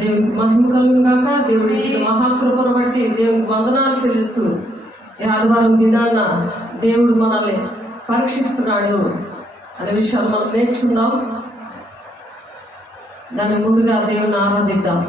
దేవునికి మహిమ కలుగును గాక. దేవుడు ఇచ్చిన మహాకృపను బట్టి దేవునికి వందనాలు చెల్లిస్తూ ఈ ఆదివారం దినాన దేవుడు మనల్ని పరీక్షిస్తున్నాడు అనే విషయాలు మనం నేర్చుకుందాం. దాని ముందుగా దేవుని ఆరాధిద్దాం.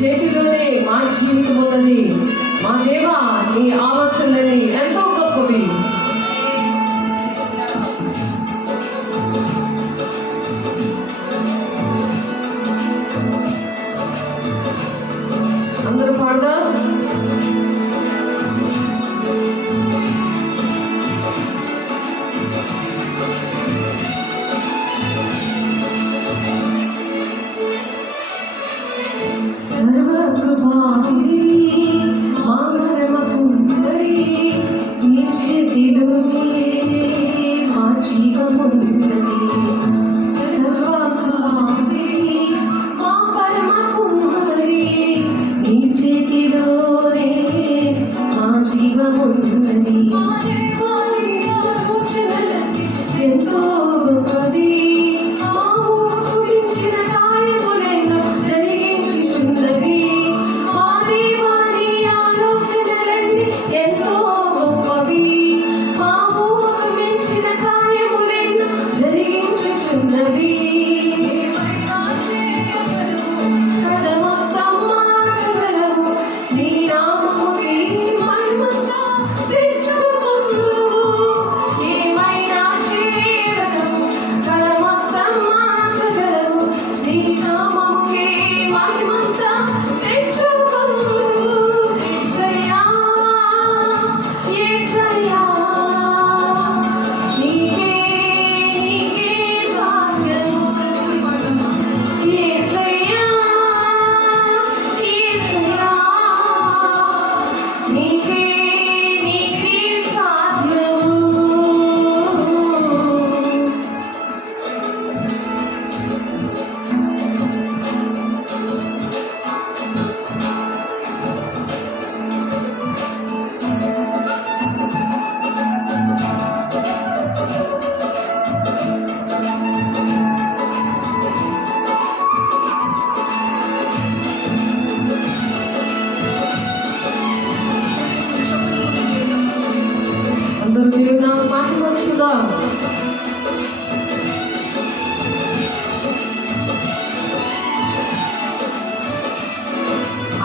చేతిలోనే మా జీవితం ఉన్నది. మా దేవా, నీ ఆలోచనలని ఎంతో గొప్పవి. అందరూ పాడదాం.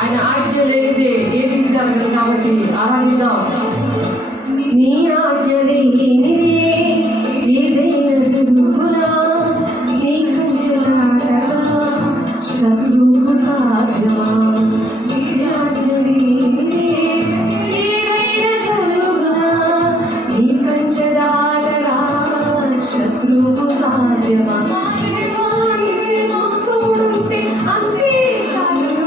ఆయన ఆజ్ఞ లేనిదే ఏది జరగదు. కాబట్టి ఆరాధిద్దాం. నీ ఆజ్ఞలే ఏదైనా జరుగునా నీ కంచెలాటగా శత్రువు సాధ్యమా నీ ఆజ్ఞలే ఏదైనా జరుగునా నీ కంచెలాటగా శత్రువు సాధ్యమా అంతే చాలు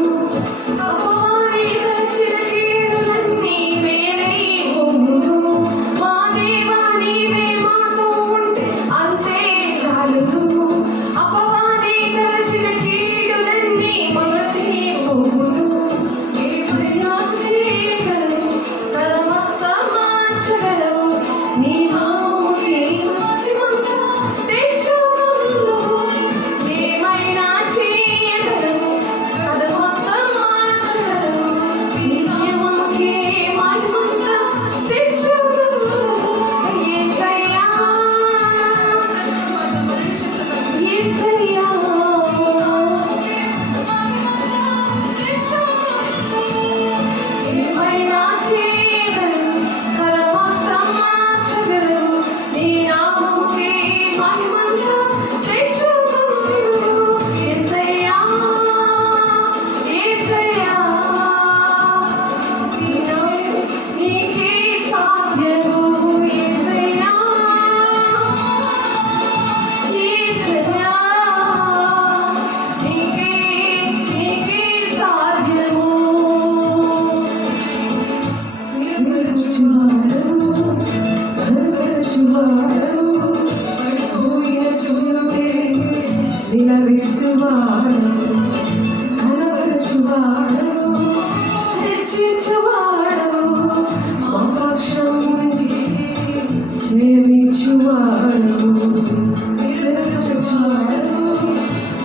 అపవాది తలచిన కీడులన్నీ వేరే బొమ్ములు మా దేవా నీవే మాతో ఉంటే అంతే చాలు అపవాది తలచిన కీడులన్నీ మొదటి బొమ్ములు ఏమైనా చేయగలవు తలమంతా మార్చగలవు నీ మాముకే మహిమంతా తెచ్చుకుందువు ఏమైనా చేయగలవు తలమంతా మార్చగలవు నీ మాముకే మహిమంతా తెచ్చుకుందువు యేసయ్యా యేసయ్యా ఏమైనా చేయగలవు తలమంతా మార్చగలవు నీ నామముకే మహిమంతా తెచ్చుకుందువు యేసయ్యా యేసయ్యా నీకే సాధ్యము యేసయ్యా యేసయ్యా నీకే సాధ్యము పడిపోయిన చూడే నిలబెట్టువాడు కనబరచువాడు హెచ్చించువాడు మా పక్షం క్షమించువాడు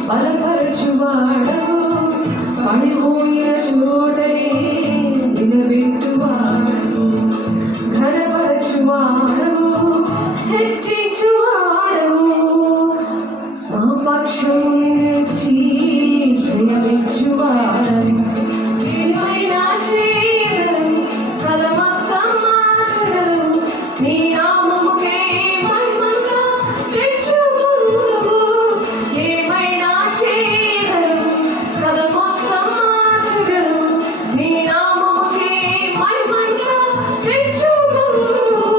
బలపరచువాడు పడిపోయిన చోటే నిలబెట్టువాడు ఘనపరచువాడు హెచ్చించువాడు మా పక్షం నిలిచి జయమిచ్చువాడు ఏమైనా చేయగలవు తలమంతా మార్చగలవు నీ నామముకే మహిమంతా తెచ్చుకుందువు ఏమైనా చేయగలవు తలమంతా మార్చగలవు నీ నామముకే మహిమంతా తెచ్చుకుందువు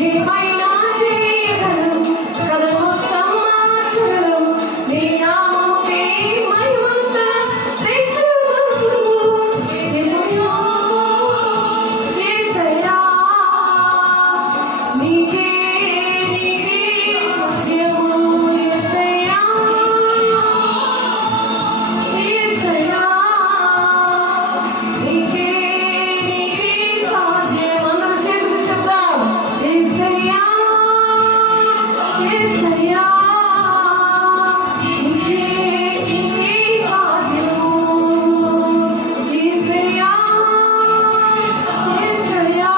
ఏమైనా చేయగలవు తలమంతా మార్చగలవు నీ నామముకే మహిమంతా తెచ్చుకుందువు యేసయ్యా నీకే సాధ్యము యేసయ్యా యేసయ్యా నీకే సాధ్యం అందరం చేతులు చెప్దాం యేసయ్యా యేసయ్యా నీకే సాధ్యము యేసయ్యా యేసయ్యా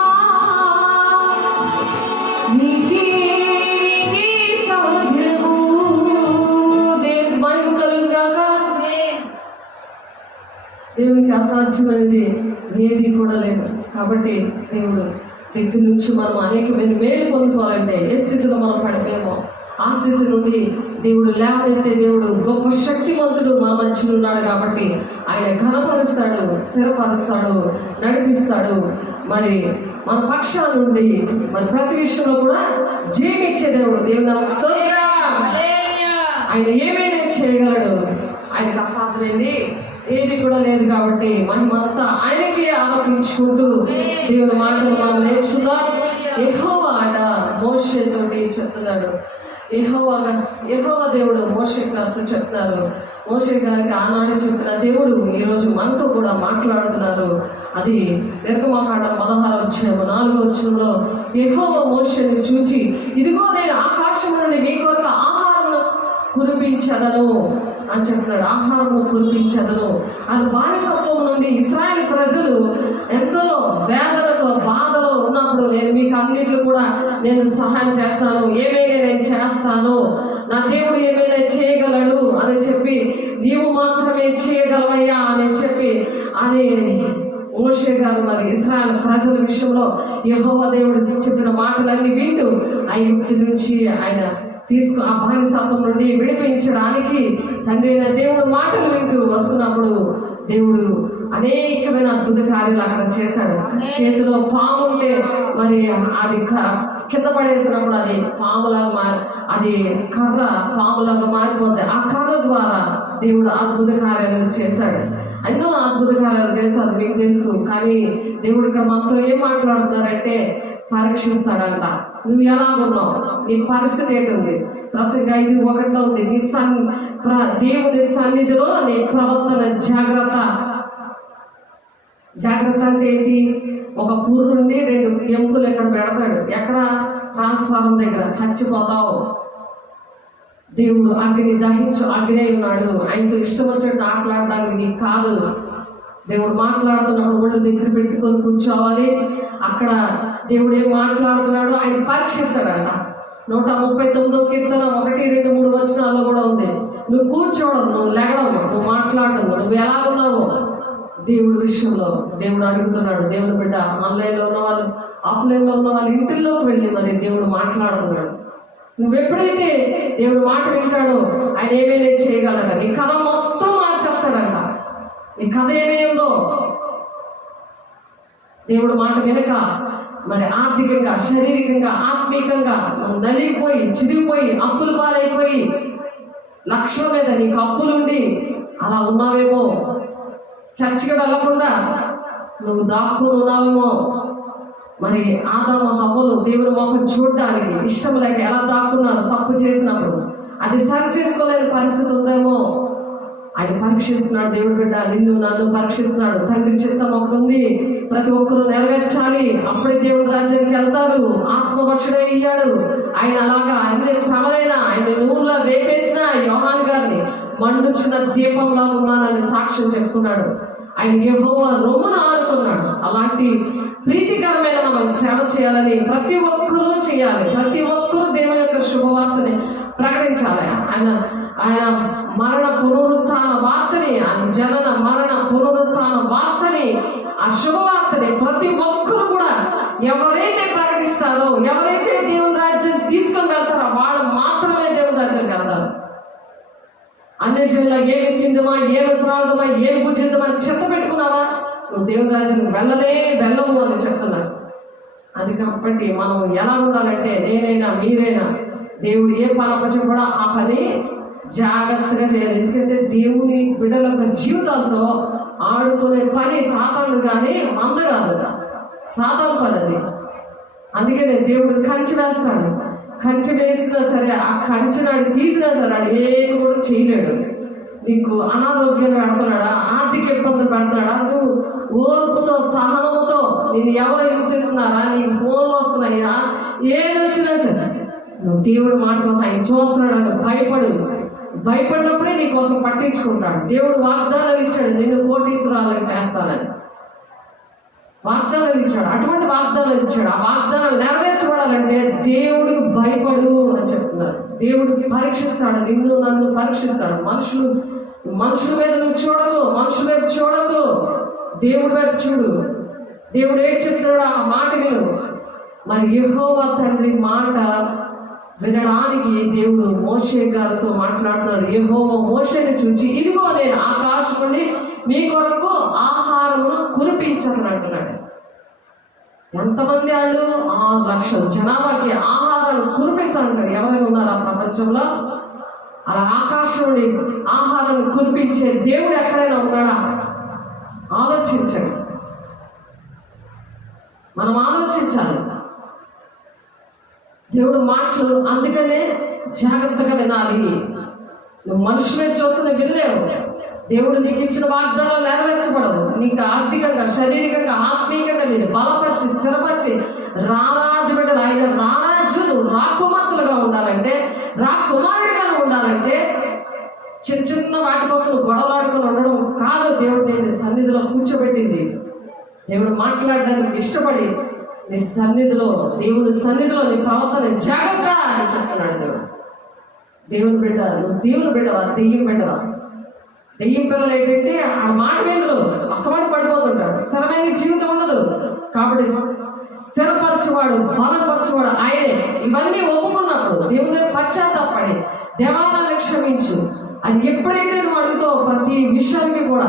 నీకే సాధ్యము దేవునికి మహిమ కలుగును గాక దేవునికి అసాధ్యమైనది ఏది కూడా లేదు కాబట్టి దేవుడు దగ్గర నుంచి మనం అనేకమైన మేలు పొందుకోవాలంటే ఏ స్థితిలో మనం పడిపోయామో ఆ స్థితి నుండి దేవుడు లేవనెత్తే దేవుడు గొప్ప శక్తివంతుడు మన మధ్యలో ఉన్నాడు కాబట్టి ఆయన ఘనపరుస్తాడు స్థిరపరుస్తాడు నడిపిస్తాడు మరి మన పక్షాల నుండి మరి ప్రతి విషయంలో కూడా జయమిచ్చే దేవుడు దేవుడు నాకు స్తోత్రం ఆయన ఏమైనా చేయగలడు ఆయనకు అసాధ్యమైంది ఏది కూడా లేదు కాబట్టి మహిమంతా ఆయనకి ఆరోపించుకుంటూ దేవుని మాటలు మనం నేర్చుకుందాం యెహోవా ఆట మోషేతోటి చెప్తున్నాడు యెహోవా దేవుడు మోషే గారితో చెప్తారు మోషే గారికి ఆనాడు చెప్పిన దేవుడు ఈరోజు మనతో కూడా మాట్లాడుతున్నారు అది నిర్గమకాండం 16:4 యెహోవా మోషేని చూచి ఇదిగో నేను ఆకాశం నుండి మీ కొరకు ఆహారం కురిపించదను అని చెప్తున్నాడు ఆహారము కురిపించదను అని బానిసత్వం నుండి ఇశ్రాయేలు ప్రజలు ఎంతో వేదనతో బాధలో ఉన్నప్పుడు నేను మీకు అన్నిట్లో కూడా నేను సహాయం చేస్తాను ఏమైనా నేను చేస్తాను నా దేవుడు ఏమైనా చేయగలడు అని చెప్పి నీవు మాత్రమే చేయగలవయ్యా అని చెప్పి అని మోషే గారు మరి ఇశ్రాయేలు ప్రజల విషయంలో యెహోవా దేవుడు చెప్పిన మాటలన్నీ వింటూ ఐగుప్తు నుంచి ఆయన ఆ బానిసత్వం నుండి విడిపించడానికి తండ్రి అయిన దేవుడు మాటలు వింటూ వస్తున్నప్పుడు దేవుడు అనేకమైన అద్భుత కార్యాలు అక్కడ చేశాడు. చేతిలో పాము ఉంటే మరి అది కింద పడేసినప్పుడు అది పాములాగా అది కర్ర పాములాగా మారిపోద్ది. ఆ కర్ర ద్వారా దేవుడు అద్భుత కార్యాలు చేశాడు. ఎన్నో అద్భుత కార్యాలు చేశారు, మీకు తెలుసు. కానీ దేవుడు ఇక్కడ మనతో ఏం మాట్లాడుతున్నారంటే పరీక్షిస్తాడంట. నువ్వు ఎలాగున్నావు, నీ పరిస్థితి ఏంటుంది. ప్రసంగ 5:1 ఉంది, నీ దేవుని సన్నిధిలో నీ ప్రవర్తన జాగ్రత్త. జాగ్రత్త అంటే ఏంటి? ఒక పుర్రుండి 2 ఎముకలు ఎక్కడ పెడతాడు, ఎక్కడ ట్రాన్స్ఫారం దగ్గర చచ్చిపోతావు. దేవుడు అగ్ని దహించు అగ్ని ఉన్నాడు. ఆయనతో ఇష్టం వచ్చినట్టు ఆటలాడడానికి కాదు. దేవుడు మాట్లాడుతున్నప్పుడు ఒళ్ళు దగ్గర పెట్టుకొని కూర్చోవాలి. అక్కడ దేవుడు ఏం మాట్లాడుతున్నాడో ఆయన పరీక్షిస్తాడంట. 139వ కీర్తన 1, 2, 3 వచనాల్లో కూడా ఉంది. నువ్వు కూర్చోవడం, నువ్వు లెగడం, నువ్వు మాట్లాడడం, నువ్వు ఎలా ఉన్నావో దేవుడి విషయంలో దేవుడు అడుగుతున్నాడు. దేవుడు బిడ్డ ఆన్లైన్లో ఉన్న వాళ్ళు, ఆఫ్లైన్లో ఉన్న వాళ్ళు ఇంటిల్లోకి వెళ్ళి మరి దేవుడు మాట్లాడుతున్నాడు. నువ్వు ఎప్పుడైతే దేవుడు మాట వింటాడో ఆయన ఏమైనా చేయగలడ. నీ కథ మొత్తం మార్చేస్తాడంట. నీ కథ ఏమైందో దేవుడు మాట వెనక మరి ఆర్థికంగా, శారీరకంగా, ఆత్మీకంగా నలిగిపోయి, చిరిగిపోయి, అప్పుల పాలైపోయి, లక్షల మీద నీకు అప్పులుండి అలా ఉన్నావేమో. చర్చికి వెళ్ళకుండా నువ్వు దాక్కుని ఉన్నావేమో. మరి ఆదాము హవ్వలు దేవుని మొఖం చూడడానికి ఇష్టం లేక ఎలా దాక్కున్నారు తప్పు చేసినప్పుడు, అది సరి చేసుకోలేని పరిస్థితి ఉందేమో. ఆయన పరీక్షిస్తున్నాడు. దేవుడు బిడ్డ నిన్ను నన్ను పరీక్షిస్తున్నాడు. తండ్రి చిత్తం ఒకటి ఉంది, ప్రతి ఒక్కరూ నెరవేర్చాలి, అప్పుడే దేవుడి రాజ్యానికి వెళ్తారు. ఆత్మవర్షుడే అయ్యాడు ఆయన. అలాగా అన్ని శ్రమలైనా ఆయన నూనెలో వేపేసిన యోహాను గారిని మండుచున్న దీపంలా ఉన్నానని సాక్ష్యం చెప్పుకున్నాడు. ఆయన యెహోవా రొమ్మును ఆనుకున్నాడు. అలాంటి ప్రీతికరమైన మనం సేవ చేయాలని ప్రతి ఒక్కరూ చేయాలి. ప్రతి ఒక్కరూ దేవుని యొక్క శుభవార్తని ప్రకటించాలి. ఆయన మరణ పునరుత్థాన వార్తని, ఆయన జనన మరణ పునరుత్థాన వార్తని, ఆ శుభవార్తని ప్రతి ఒక్కరు కూడా ఎవరైతే ప్రకటిస్తారో, ఎవరైతే దేవుని రాజ్యం తీసుకొని వెళ్తారో వాళ్ళు మాత్రమే దేవుని రాజ్యానికి వెళ్తారు. అన్ని జనుల ఏమి తిందమా, ఏమి త్రాగుదమా, ఏమి భుజిద్దామా చెత్త పెట్టుకున్నావా, నువ్వు దేవుని రాజ్యానికి వెళ్ళవు అని చెప్తున్నారు. అది కాబట్టి మనం ఎలా ఉండాలంటే, నేనైనా మీరైనా దేవుడు ఏ పని అప్పచెప్పడా ఆ పని జాగ్రత్తగా చేయాలి. ఎందుకంటే దేవుని బిడ్డల యొక్క జీవితాలతో ఆడుకునే పని సాతాను కానీ మంద కాదు, సాతాను పని అది. అందుకనే దేవుడు కంచి వేస్తాడు. కంచి వేసినా సరే ఆ కంచినాడు తీసినా సరే ఆడు ఏమి కూడా చేయలేడు. నీకు అనారోగ్యాన్ని పెడుతున్నాడా, ఆర్థిక ఇబ్బందులు పెడుతున్నాడా, నువ్వు ఓర్పుతో సహనముతో నేను ఎవరు హింసిస్తున్నారా, నీకు ఫోన్లు వస్తున్నాయా, ఏది వచ్చినా సరే నువ్వు దేవుడు మాట కోసం ఆయన చూస్తున్నాడు అని భయపడినప్పుడే నీ కోసం పట్టించుకుంటాడు. దేవుడు వాగ్దానాలు ఇచ్చాడు, నిన్ను కోటీశ్వరాలను చేస్తానని వాగ్దానాలు ఇచ్చాడు. అటువంటి వాగ్దానాలు ఇచ్చాడు. ఆ వాగ్దానాలు నెరవేర్చబడాలంటే దేవుడికి భయపడు అని చెప్తున్నారు. దేవుడు పరీక్షిస్తాడు, నిన్ను నన్ను పరీక్షిస్తాడు. మనుషుల మీద నువ్వు చూడకు, మనుషుల వైపు చూడకు, దేవుడి వైపు చూడు. దేవుడు ఏం చెప్తున్నాడో ఆ మాట విను. మరి యెహోవా తండ్రి మాట వినడానికి దేవుడు మోషే గారితో మాట్లాడుతున్నాడు. యెహోవా మోషేని చూచి, ఇదిగో నేను ఆకాశం నుండి మీ కొరకు ఆహారమును కురిపించను అంటున్నాడు. ఎంతమంది వాళ్ళు? 6 లక్షల జనాభాకి ఆహారాన్ని కురిపిస్తానంటారు. ఎవరైనా ఉన్నారు ఆ ప్రపంచంలో? అలా ఆకాశం నుండి ఆహారాన్ని కురిపించే దేవుడు ఎక్కడైనా ఉన్నాడా? ఆలోచించండి. మనం ఆలోచించాలి. దేవుడు మాటలు అందుకనే జాగ్రత్తగా వినాలి. నువ్వు మనుషులే చూస్తున్న వినలేవు. దేవుడు నీకు ఇచ్చిన వాగ్దానాలు నెరవేర్చబడవు. నీకు ఆర్థికంగా, శారీరకంగా, ఆత్మీయంగా నేను బలపరిచి స్థిరపరిచి రారాజు బిడ్డలు, ఆయన రారాజులు రాకుమార్తెలుగా ఉండాలంటే, రాకుమారుడిగా ఉండాలంటే చిన్న వాటి కోసం గొడవలాడుకుని ఉండడం కాదు. దేవుడు నేను సన్నిధిలో కూర్చోబెట్టింది. దేవుడు మాట్లాడడానికి ఇష్టపడి నీ సన్నిధిలో, దేవుని సన్నిధిలో నీ ప్రవర్తన జాగ్రత్త అని చెప్తున్నాడు దేవుడు. దేవుని బిడ్డ, నువ్వు దేవుని బిడ్డవా, దెయ్యం బిడ్డవా? దెయ్యం పిల్లలు ఏంటంటే ఆ మాట వినరు, అస్తమాటు పడిపోతుంటారు, స్థిరమైన జీవితం ఉండదు. కాబట్టి స్థిరపరచువాడు, బలపరచువాడు ఆయనే. ఇవన్నీ ఒప్పుకున్నప్పుడు దేవుని దగ్గర పశ్చాత్తాపడి దేవాలయాన్ని క్షమించు అని ఎప్పుడైతే నువ్వు అడుగుతావు, ప్రతి విషయానికి కూడా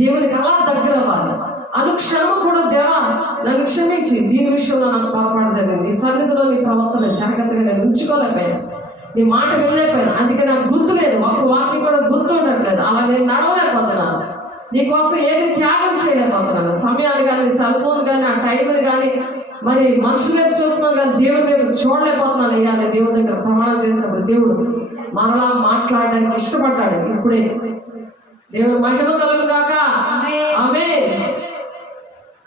దేవునికి అలా దగ్గర అవ్వాలి. అనుక్షణము కూడా దేవా నన్ను క్షమించి, దీని విషయంలో నాకు పొరపాటు జరిగింది, నీ సన్నిధిలో నీ ప్రవర్తన జాగ్రత్తగా నేను ఉంచుకోలేకపోయాను, నీ మాట వెళ్ళలేకపోయాను, అందుకే నాకు గుర్తులేదు, ఒక వాక్యం కూడా గుర్తు ఉండట్లేదు, అలా నేను నడవలేకపోతున్నాను, నీకోసం ఏది త్యాగం చేయలేకపోతున్నాను, సమయాలు కానీ, సెల్ ఫోన్ కానీ, ఆ టైంని కానీ, మరి మనుషుల వైపు చూస్తున్నాను కానీ దేవుని వైపు చూడలేకపోతున్నాను అయ్యా అని దేవుని దగ్గర ప్రమాణం చేసినప్పుడు దేవుడు మరలా మాట్లాడడానికి ఇష్టపడ్డాడు. ఇప్పుడే దేవుని మహిమ కలుగును గాక. ఆమేన్.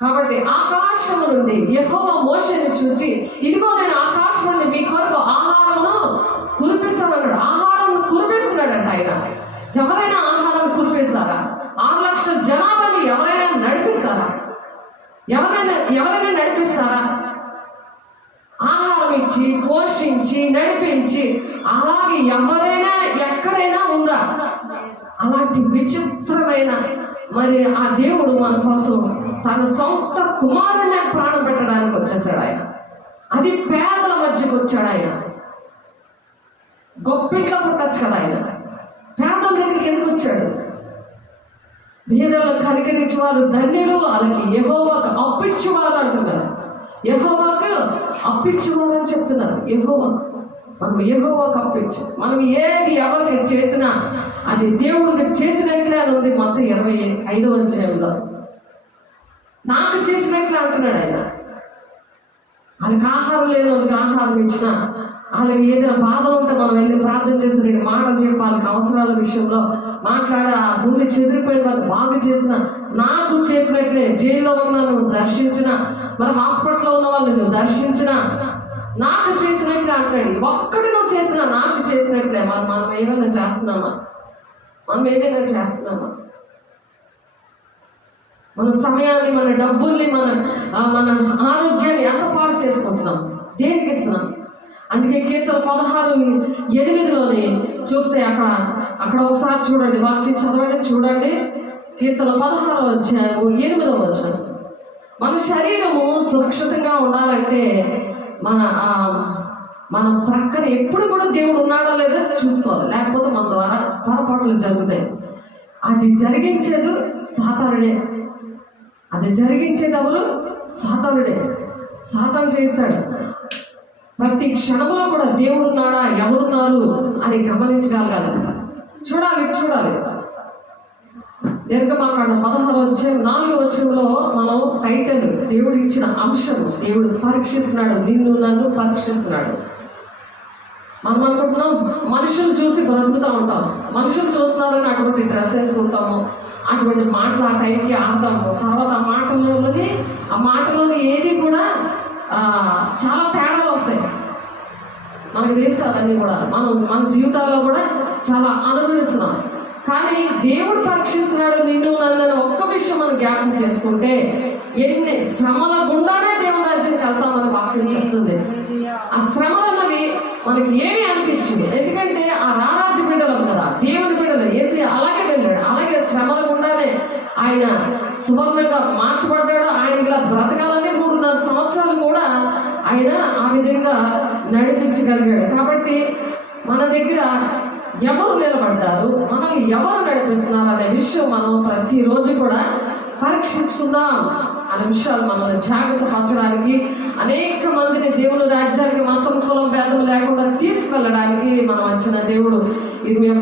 కాబట్టి ఆకాశము నుండి యెహోవా మోషేని చూచి, ఇదిగో నేను ఆకాశం నుండి మీ కొరకు ఆహారమును కురిపిస్తానన్నాడు. ఆహారం కురిపిస్తున్నాడంట ఆయన. ఎవరైనా ఆహారం కురిపిస్తారా? 6 లక్షల జనాభాని ఎవరైనా నడిపిస్తారా? ఎవరైనా నడిపిస్తారా? ఆహారం ఇచ్చి, పోషించి, నడిపించి, అలాగే ఎవరైనా ఎక్కడైనా ఉందా? అలాంటి విచిత్రమైన మరి ఆ దేవుడు మన కోసం తన సొంత కుమారుని ప్రాణం పెట్టడానికి వచ్చేసాడు ఆయన. అది పేదల మధ్యకు వచ్చాడు ఆయన. గొప్పింట్లో పుట్టచ్చు కదా ఆయన. పేదల దగ్గరికి ఎందుకు వచ్చాడు? పేదలను కనికరించేవారు ధన్యులు, వాళ్ళకి యెహోవాకు అప్పించేవారు అంటున్నారు. యెహోవాకు అప్పించేవారు అని చెప్తున్నారు. మనం యెహోవాకు అప్పించు. మనం ఏది ఎవరికి చేసినా అది దేవుడికి చేసినట్లే అని ఉంది మొత్తం 25వ అధ్యాయంలో. నాకు చేసినట్లే అంటున్నాడు ఆయన. వాళ్ళకి ఆహారం లేని వాళ్ళకి ఆహారం ఇచ్చిన, వాళ్ళకి ఏదైనా బాధలు ఉంటే మనం వెళ్ళి ప్రార్థన చేసి 2 మాటలు చెప్పి వాళ్ళకి అవసరాల విషయంలో మాట్లాడి ఆ గుండె చెదిరిపోయిన వాళ్ళు బాగు చేసిన, నాకు చేసినట్లే. జైల్లో ఉన్న నువ్వు దర్శించిన, మరి హాస్పిటల్లో ఉన్న వాళ్ళు నువ్వు దర్శించిన, నాకు చేసినట్లే అంటాడు. ఒక్కటి నువ్వు చేసినా నాకు చేసినట్లే. మనం ఏమైనా చేస్తున్నామా? మన సమయాన్ని, మన డబ్బుల్ని, మన ఆరోగ్యాన్ని ఎంత పాడు చేసుకుంటున్నాం? దేనికి ఇస్తున్నాం? అందుకే కీర్తన 16:8 చూస్తే అక్కడ ఒకసారి చూడండి, వాక్యం చదవండి, చూడండి. కీర్తన 16:8 మన శరీరము సురక్షితంగా ఉండాలంటే మన ప్రక్కన ఎప్పుడు కూడా దేవుడు ఉన్నాడో లేదో చూసుకోవాలి. లేకపోతే మన ద్వారా పొరపాట్లు జరుగుతాయి. అది జరిగించేది సాతానుడే. ఎవరు? సాతానుడే. సాతాను చేస్తాడు. ప్రతి క్షణంలో కూడా దేవుడు ఉన్నాడా, ఎవరున్నారు అని గమనించగలగాలి. చూడాలి. నిర్గమాకాండ 16:4 మనం టైటిల్ దేవుడు ఇచ్చిన అంశం, దేవుడు పరీక్షిస్తున్నాడు, నిన్ను నన్ను పరీక్షిస్తున్నాడు. మనం అనుకుంటున్నాం మనుషులు చూసి బ్రతుకుతూ ఉంటాం, మనుషులు చూస్తున్నారని అటువంటి డ్రెస్ వేసుకుంటాము, అటువంటి మాటలు ఆ టైంకి ఆడతాము. తర్వాత ఆ మాటలోని ఏది కూడా చాలా తేడాలు వస్తాయి. మనకు తెలుసు అవన్నీ కూడా మన జీవితాల్లో కూడా చాలా అనుభవిస్తున్నాం. కానీ దేవుడు పరీక్షిస్తున్నాడు నిన్ను నన్ను. ఒక్క విషయం మనం జ్ఞాపకం చేసుకుంటే, ఎన్ని శ్రమల గుండానే దేవుని రాజ్యానికి వెళ్తామని వాక్యం చెప్తుంది. ఆ శ్రమలు అన్నవి మనకి ఏమీ అనిపించింది, ఎందుకంటే ఆ రారాజ్య బిడ్డలం కదా, దేవుని బిడ్డలు. యేసయ్య అలాగే వెళ్ళాడు. అలాగే శ్రమల గుండానే ఆయన సువర్ణంగా మార్చబడ్డాడు. ఆయన ఇలా బ్రతకాలని 3.5 సంవత్సరాలు కూడా ఆయన ఆ విధంగా నడిపించగలిగాడు. కాబట్టి మన దగ్గర ఎవరు నిలబడ్డారు, మనల్ని ఎవరు నడిపిస్తున్నారు అనే విషయం మనం ప్రతిరోజు కూడా పరీక్షించుకుందాం అనే విషయాలు మనల్ని జాగ్రత్త పరచడానికి, అనేక మందిని దేవుని రాజ్యానికి మతం, కులం, భేదం లేకుండా తీసుకువెళ్ళడానికి మనం వచ్చిన దేవుడు. 16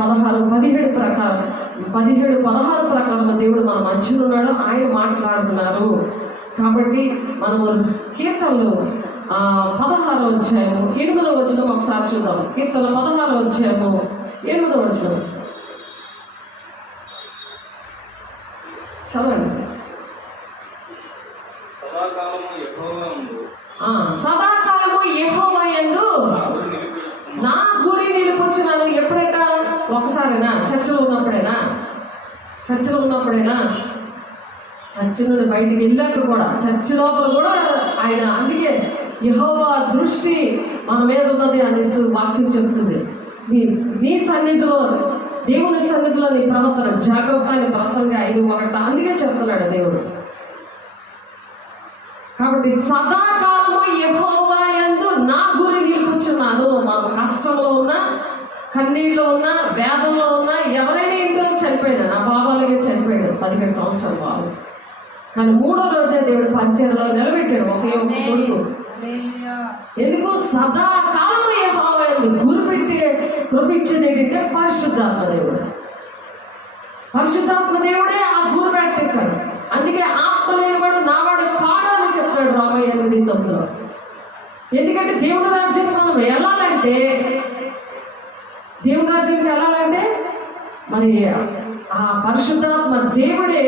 ప్రకారం దేవుడు మన మధ్యలో ఉన్నాడు. ఆయన మాట్లాడుతున్నారు. కాబట్టి మనము కీర్తనలు 16వ అధ్యాయము 8వ వచనం ఒకసారి చూద్దాం. కీర్తన 16వ అధ్యాయము 8వ వచనం చదవండి. సదాకాలము యెహోవా యందు నా గురి నిలుపుచున్నాను. ఎప్పుడైనా ఒకసారైనా చర్చలో ఉన్నప్పుడైనా చర్చ నుండి బయటికి వెళ్ళాక కూడా, చర్చ లోపల కూడా ఆయన, అందుకే యెహోవా దృష్టి మన మీద ఉన్నది అనేసి వాక్యం చెప్తుంది. నీ సన్నిధిలో దేవుని సన్నిధిలో నీ ప్రవర్తన జాగ్రత్త అని ప్రసంగా 5:1 అందుకే చెప్తున్నాడు దేవుడు. కాబట్టి సదాకాలము యెహోవా యందు నా గురి నిలుపుచున్నాను. మాకు కష్టంలో ఉన్నా, కన్నీళ్ళలో ఉన్నా, వేదంలో ఉన్నా, ఎవరైనా ఇంట్లో చనిపోయినా, నా బాబాలకే చనిపోయాడు 17 సంవత్సరాల బాబు, కానీ 3వ రోజే దేవుడు పరిచర్యలో నిలబెట్టాడు ఒకే ఒక కొడుకు. ఎందుకు? సదాకాలము యెహోవా యందు గురి పెట్టి కృపించేది ఏంటంటే పరిశుద్ధాత్మ దేవుడు. పరిశుద్ధాత్మ దేవుడే ఆ గురి పెట్టేస్తాడు. అందుకే ఆత్మ లేనివాడు నావాడు కాడు అని చెప్తాడు Roman 8:9. ఎందుకంటే దేవుని రాజ్యానికి మనం వెళ్ళాలంటే, దేవుని రాజ్యానికి వెళ్ళాలంటే మరి ఆ పరిశుద్ధాత్మ దేవుడే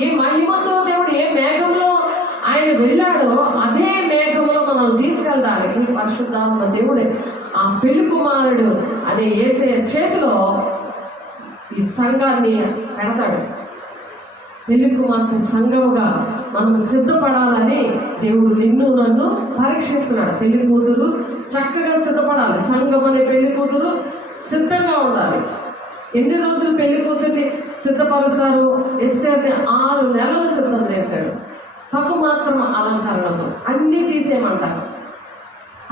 ఏ మహిమతో దేవుడు ఏ మేఘంలో ఆయన వెళ్ళాడో అదే మేఘంలో మనం తీసుకెళ్ళడానికి పరిశుద్ధాత్మ దేవుడే ఆ పెళ్లి కుమారుడు అనే యేసయ్య చేతిలో ఈ సంఘాన్ని పెడతాడు. పెళ్లి కుమార్తె సంఘముగా మనం సిద్ధపడాలని దేవుడు నిన్ను నన్ను పరీక్షిస్తున్నాడు. పెళ్లి కూతురు చక్కగా సిద్ధపడాలి. సంఘం అనే పెళ్లి కూతురు సిద్ధంగా ఉండాలి. ఎన్ని రోజులు పెళ్లి కూతుర్ని సిద్ధపరుస్తారు? ఎస్తేర్ని 6 నెలలు సిద్ధం చేశాడు. తక్కువ మాత్రం అలంకరణతో అన్నీ తీసేయమంటారు.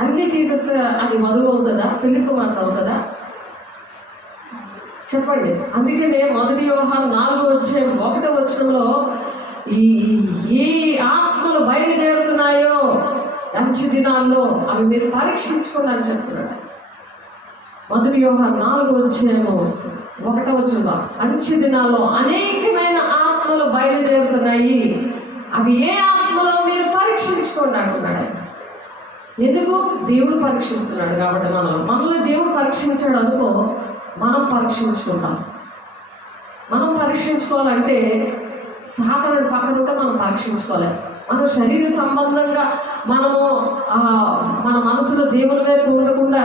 అన్నీ తీసేస్తే అది వధువు అవుతుందా? పెళ్లి కుమార్తె అవుతుందా? చెప్పండి. అందుకనే 1 యోహాను 4:1 ఈ ఆత్మలు బయలుదేరుతున్నాయో మంచి దినాల్లో అవి మీరు పరీక్షించుకోండి అని చెప్తున్నాడు. 1 యోహాను 4:1 మంచి దినాల్లో అనేకమైన ఆత్మలు బయలుదేరుతున్నాయి, అవి ఏ ఆత్మలో మీరు పరీక్షించుకోండి అంటున్నాడు. ఎందుకు? దేవుడు పరీక్షిస్తున్నాడు కాబట్టి మనల్ని దేవుడు పరీక్షించాడు అనుకో, మనం పరీక్షించుకుంటాం. మనం పరీక్షించుకోవాలంటే సాధారణ పక్కనుంటే మనం పరీక్షించుకోలేం. మన శరీర సంబంధంగా మనము మన మనసులో దేవుని వైపు ఉండకుండా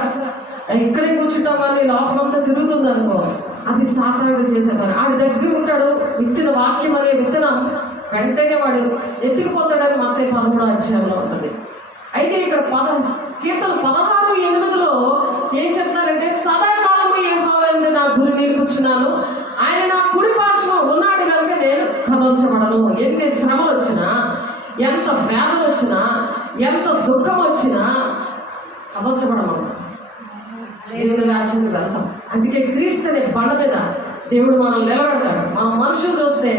ఇక్కడే కూర్చుంటాం కానీ లోపలంతా తిరుగుతుంది అనుకో, అది సాధారణ చేసే పని. ఆడి దగ్గర ఉంటాడు విత్తన వాక్యం అనే విత్తనం, వెంటనే వాడు ఎత్తుకుపోతాడని మత్తయి 13వ ఉంటుంది. అయితే ఇక్కడ కీర్తన 16:8 ఏం చెప్తారంటే, సదాకాలము యెహోవా యందు నా గురి నిలుపుచున్నాను, ఆయన నా కుడి పార్శ్వన ఉన్నాడు కనుక నేను కదల్చబడను. ఎన్ని శ్రమలు వచ్చినా, ఎంత వేదన వచ్చినా, ఎంత దుఃఖం వచ్చినా కదల్చబడను. దేవుని రాజ్యానికి వెళ్తాం. అందుకే క్రీస్తు అనే బండ మీద దేవుడు మనల్ని నిలబెడతాడు. మన మనుషులు చూస్తే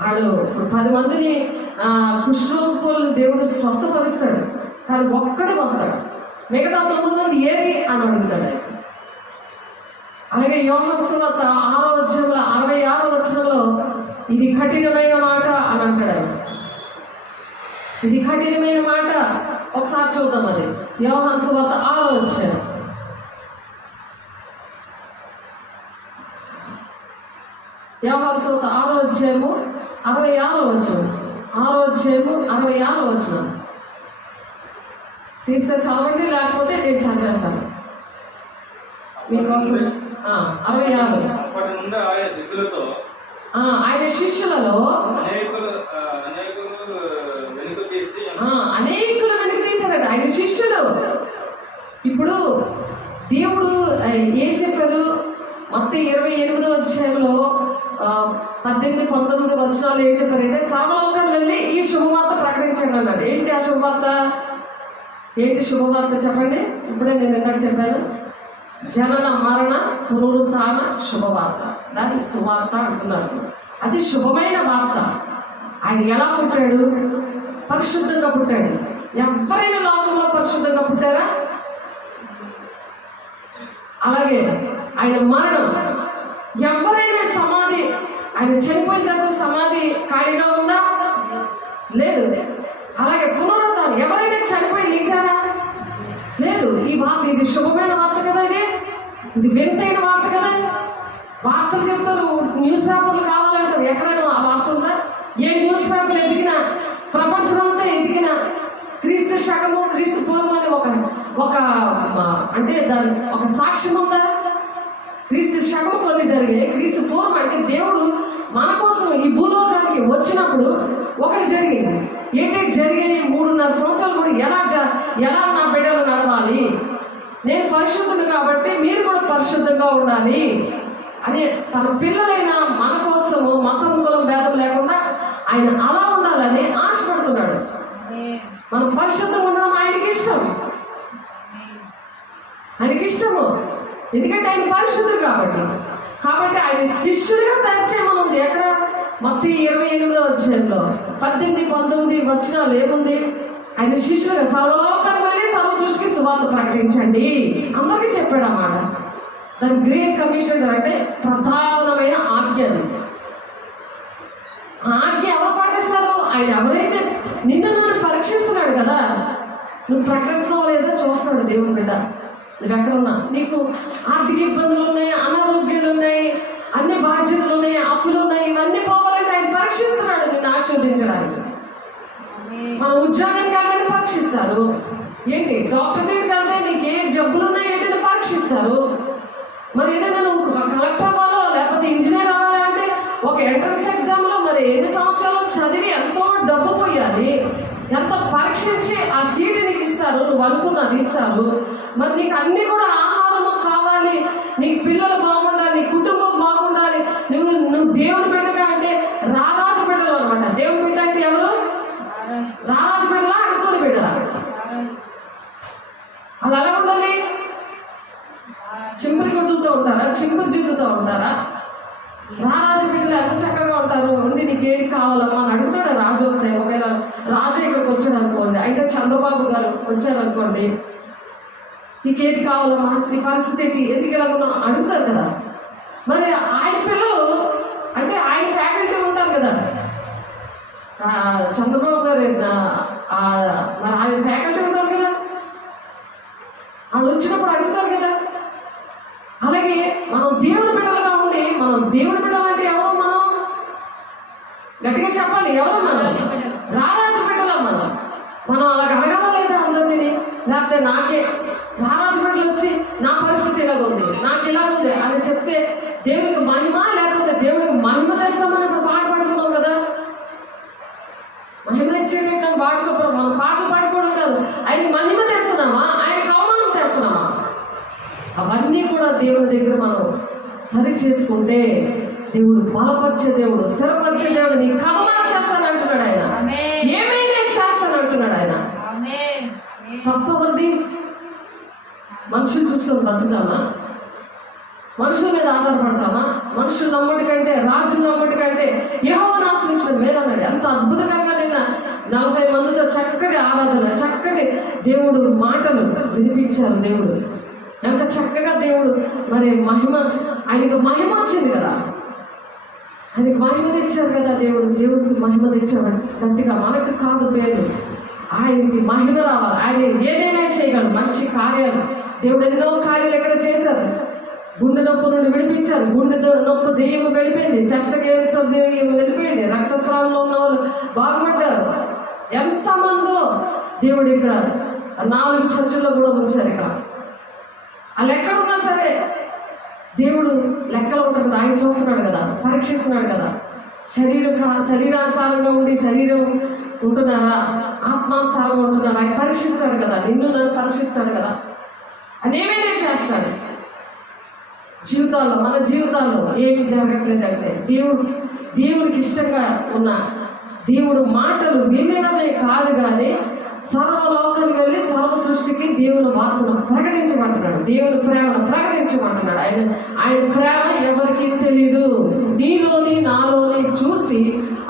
వాడు 10 మందిని కుష్ఠరోగులను దేవుడు స్వస్థపరుస్తాడు, కానీ ఒక్కడికి వస్తాడు, మిగతా 9 మంది ఏరి అని అడుగుతాడు. అలాగే యోహాను సువార్త 6:66 ఇది కఠినమైన మాట అని అంటాడు. ఇది కఠినమైన మాట. ఒకసారి చూద్దాం. అది యోహాను సువార్త 6:66. యోహాను సువార్త 6:66 తీస్తే చదవండి, లేకపోతే నేను చదివేస్తాను మీకోసం. 66 ఆయన శిష్యులలో అనేకులు వెనుక తీశారట. ఆయన శిష్యులు. ఇప్పుడు దేవుడు ఏం చెప్పారు? మత్తయి 28:18 18-19 ఏం చెప్పారంటే, సర్వలోకాన్ని వెళ్ళి ఈ శుభవార్త ప్రకటించండి అన్నాడు. ఏంటి ఆ శుభవార్త? ఏంటి శుభవార్త చెప్పండి? ఇప్పుడే నేను ఇందాక చెప్పాను, జనన మరణ పునరుత్థాన శుభవార్త. దాన్ని సువార్త అంటున్నారు. అది శుభమైన వార్త. ఆయన ఎలా పుట్టాడు? పరిశుద్ధంగా పుట్టాడు. ఎవరైనా లోకంలో పరిశుద్ధంగా పుట్టారా? అలాగే ఆయన మరణం, ఎవరైనా సమాధి, ఆయన చనిపోయిన తర్వాత సమాధి ఖాళీగా ఉందా? లేదు. అలాగే పునరుత్థానం, ఎవరైనా చనిపోయి లేచారా? లేదు. ఈ వార్త, ఇది శుభమైన వార్త కదా, ఇది వింతైన వార్త కదా. వార్తలు చెప్తారు, న్యూస్ పేపర్లు కావాలంటారు. ఎక్కడైనా ఆ వార్త ఉందా? ఏ న్యూస్ పేపర్ ఎదిగినా, ప్రపంచమంతా ఎదిగినా క్రీస్తు శకము క్రీస్తు పూర్వం అని ఒక అంటే దాని ఒక సాక్ష్యం ఉందా? క్రీస్తు శకము కొన్ని జరిగాయి, క్రీస్తు పూర్వం అంటే దేవుడు మన కోసం ఈ భూలోకానికి వచ్చినప్పుడు ఒకటి జరిగింది. ఏంటంటే జరిగాయి 3.5 సంవత్సరాలు కూడా ఎలా నా బిడ్డలు నడవాలి, నేను పరిశుద్ధుడు కాబట్టి మీరు కూడా పరిశుద్ధంగా ఉండాలి అదే తన పిల్లలైన మన కోసము మతం కులం భేదం లేకుండా ఆయన అలా ఉండాలని ఆశపడుతున్నాడు. మనం పరిశుద్ధంగా ఉండడం ఆయనకి ఇష్టం, ఆయనకి ఇష్టము. ఎందుకంటే ఆయన పరిశుద్ధుడు కాబట్టి ఆయన శిష్యుడిగా తయారు చేయమనుంది. ఎక్కడ? మత్తయి 28వ అధ్యాయంలో 18-19 వచనాలు ఏముంది? ఆయన శిష్యులుగా సర్వలోకానికి వెళ్ళి సర్వ సృష్టికి సువార్త ప్రకటించండి అందరికీ చెప్పాడు అన్నమాట. దాని గ్రేట్ కమిషన్ అంటే ప్రధానమైన ఆజ్ఞ. ఆజ్ఞ ఎవరు పాటిస్తారు? ఆయన ఎవరైతే నిన్ను నన్ను పరీక్షిస్తున్నాడు కదా, నువ్వు ప్రకటిస్తున్నావు లేదా చూస్తున్నాడు దేవుని బిడ్డ. నువ్వు ఎక్కడున్నా నీకు ఆర్థిక ఇబ్బందులు ఉన్నాయి, అనారోగ్యాలు ఉన్నాయి, అన్ని బాధ్యతలు ఉన్నాయి, అప్పులు ఉన్నాయి, ఇవన్నీ పోవాలంటే ఆయన పరీక్షిస్తున్నాడు నిన్ను ఆశీర్వదించడానికి. మన ఉద్యోగానికి వెళ్ళని పరీక్షిస్తారు. ఏంటి డాక్టర్ దగ్గరికి వెళ్తే నీకు ఏ జబ్బులు ఉన్నాయి ఏంటని పరీక్షిస్తారు. మరి ఏదైనా నువ్వు కలెక్టర్ అవ్వాలో లేకపోతే ఇంజనీర్ అవ్వాలంటే ఒక ఎంట్రన్స్ ఎగ్జామ్లో మరి ఎన్ని సంవత్సరాలు చదివి ఎంతో డబ్బు పోయాలి, ఎంతో పరీక్షించి ఆ సీటు నీకు ఇస్తారు, నువ్వు అనుకున్నది ఇస్తారు. మరి నీకు అన్ని కూడా ఆహారము కావాలి, నీకు పిల్లలు బాగుండాలి, నీ కుటుంబం బాగుండాలి, నువ్వు దేవుని బిడ్డగా అంటే రారాజు బిడ్డలు అనమాట. దేవుని బిడ్డ అంటే ఎవరు? రారాజు బిడ్డలా అడుగుని బిడ్డ. అది ఎలా ఉండాలి? చింపురి గుడ్డులతో ఉంటారా? చింపురి జిడ్డుతో ఉంటారా? రారాజు బిడ్డలు ఎంత చక్కగా ఉంటారు. ఉండి నీకేంటి కావాలమ్మా అని అడుగుతాడు రాజు వస్తే. ఒకవేళ రాజు ఇక్కడికి వచ్చాడు అనుకోండి, అయితే చంద్రబాబు గారు వచ్చారనుకోండి, నీకేంటి కావాలమ్మా, నీ పరిస్థితి ఏంటి, ఎందుకు ఎలా ఉన్నావు అడుగుతారు కదా. మరి ఆయన పిల్లలు అంటే ఆయన ఫ్యాకల్టీ ఉంటారు కదా, చంద్రబాబు గారు మరి ఆయన ఫ్యాకల్టీ ఉంటారు కదా, వాళ్ళు వచ్చినప్పుడు అడుగుతారు కదా. అలాగే మనం దేవుని బిడ్డలుగా ఉండి, మనం దేవుని బిడ్డలు అంటే ఎవరు? మనం గట్టిగా చెప్పాలి, ఎవరు? మనం రారాజు బిడ్డలం. మనం అలాగ అడగాల లేదా అందరినీ? లేకపోతే నాకే రారాజు బిడ్డలు వచ్చి నా పరిస్థితి ఇలాగుంది, నాకు ఇలాగుంది అని చెప్తే దేవునికి మహిమ, లేకపోతే దేవునికి మహిమ తెస్తామని ఇప్పుడు పాట పాడుకున్నాం కదా. మహిమ తెచ్చేది కానీ పాడుకోవడం, మనం పాటలు పాడుకోవడం కాదు, ఆయన మహిమ తెస్తున్నామా, ఆయనకు అవమానం తెస్తున్నామా? అవన్నీ కూడా దేవుని దగ్గర మనం సరి చేసుకుంటే దేవుడు బలపరిచే దేవుడు, స్థిరపరిచే దేవుడు. నీ కథ మార్చేస్తాను అంటున్నాడు ఆయన, ఏమైనా చేస్తాను అంటున్నాడు ఆయన. తప్పవద్ది. మనుషులు చూసుకొని బతుకుతామా? మనుషుల మీద ఆధారపడతామా? మనుషులు నమ్మటి కంటే, రాజులు నమ్మటి కంటే యెహోవాను ఆశ్రయించడం మేలన్నాడు. ఎంత అద్భుతంగా నిన్న 40 మందితో చక్కటి ఆరాధన, చక్కటి దేవుడు మాటలు వినిపించారు. దేవుడు ఎంత చక్కగా దేవుడు మరి మహిమ, ఆయనకు మహిమ వచ్చింది కదా, ఆయనకు మహిమ తెచ్చారు కదా. దేవుడికి మహిమ తెచ్చాడు. గట్టిగా మనకు కాదు పేరు, ఆయనకి మహిమ రావాలి. ఆయన ఏదైనా చేయగలడు, మంచి కార్యాలు. దేవుడు ఎన్నో కార్యాలు ఎక్కడ చేశారు. గుండె నొప్పి నుండి విడిపించారు, గుండె నొప్పి దెయ్యం వెళ్ళిపోయింది, చెస్ట్ క్యాన్సర్ దెయ్యం వెళ్ళిపోయింది, రక్తస్రావంలో ఉన్న వాళ్ళు బాగుపడ్డారు. ఎంతమందో దేవుడు ఇక్కడ 4 చర్చిల్లో కూడా ఉంచారు. ఇక్కడ వాళ్ళు ఎక్కడున్నా సరే దేవుడు లెక్కలు ఉంటుంది, ఆయన చూస్తున్నాడు కదా, పరీక్షిస్తున్నాడు కదా. శరీరానుసారంగా ఉండి శరీరం ఉంటున్నారా, ఆత్మానుసారంగా ఉంటున్నారా, ఆయన పరీక్షిస్తాడు కదా, నిన్ను నన్ను పరీక్షిస్తాడు కదా. అనేమైనా చేస్తాడు. జీవితాల్లో, మన జీవితాల్లో ఏమి జరగట్లేదంటే దేవుడికి ఇష్టంగా ఉన్న దేవుడు మాటలు వినడమే కాదు కానీ సర్వలోకానికి వెళ్ళి సర్వ సృష్టికి దేవుని వార్తను ప్రకటించమంటున్నాడు, దేవుని ప్రేమను ప్రకటించమంటున్నాడు. ఆయన ప్రేమ ఎవరికి తెలీదు, నీలోని నాలోని చూసి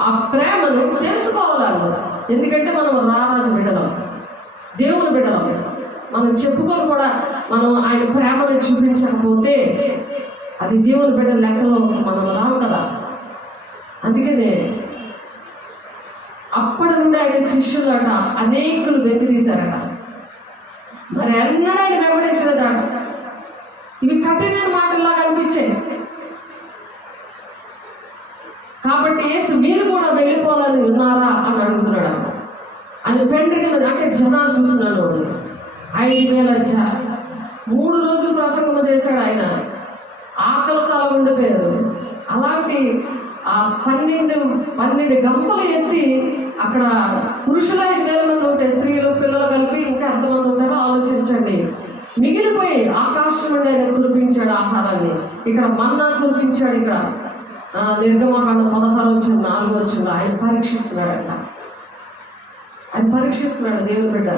ఆ ప్రేమను తెలుసుకోవాలి. ఎందుకంటే మనం రారాజు బిడ్డలం, దేవుని బిడ్డలం. మనం చెప్పుకొని కూడా మనం ఆయన ప్రేమను చూపించకపోతే అది దేవుని బిడ్డ లెక్కలో మనం రావు కదా. అందుకనే అప్పటి నుండి ఆయన శిష్యులట అనేకులు వెతితీశారట, మరి ఎన్నడూ ఆయన వెంబడించలేదట. ఇవి కఠిన మాటల్లాగా అనిపించాయి. కాబట్టి యేసు మీరు కూడా వెళ్ళిపోవాలని ఉన్నారా అని అడుగుతున్నాడు. ఆయన పెండ్రికి అంటే జనాలు చూసినాడు. 5,000 3 రోజులు ప్రసంగం చేశాడు ఆయన. ఆకలితో అలా ఉండిపోయారు. అలాంటి ఆ 12 గంపలు ఎత్తి అక్కడ పురుషులు 5,000 మంది ఉంటే, స్త్రీలు పిల్లలు కలిపి ఇంకా ఎంతమంది ఉంటారో ఆలోచించండి. మిగిలిపోయి ఆకాశం నుండి ఆయన కురిపించాడు ఆహారాన్ని. ఇక్కడ మన్నా కురిపించాడు. ఇక్కడ నిర్గమకాండం 16:4 ఆయన పరీక్షిస్తున్నాడంట. ఆయన పరీక్షిస్తున్నాడు దేవుని బిడ్డ.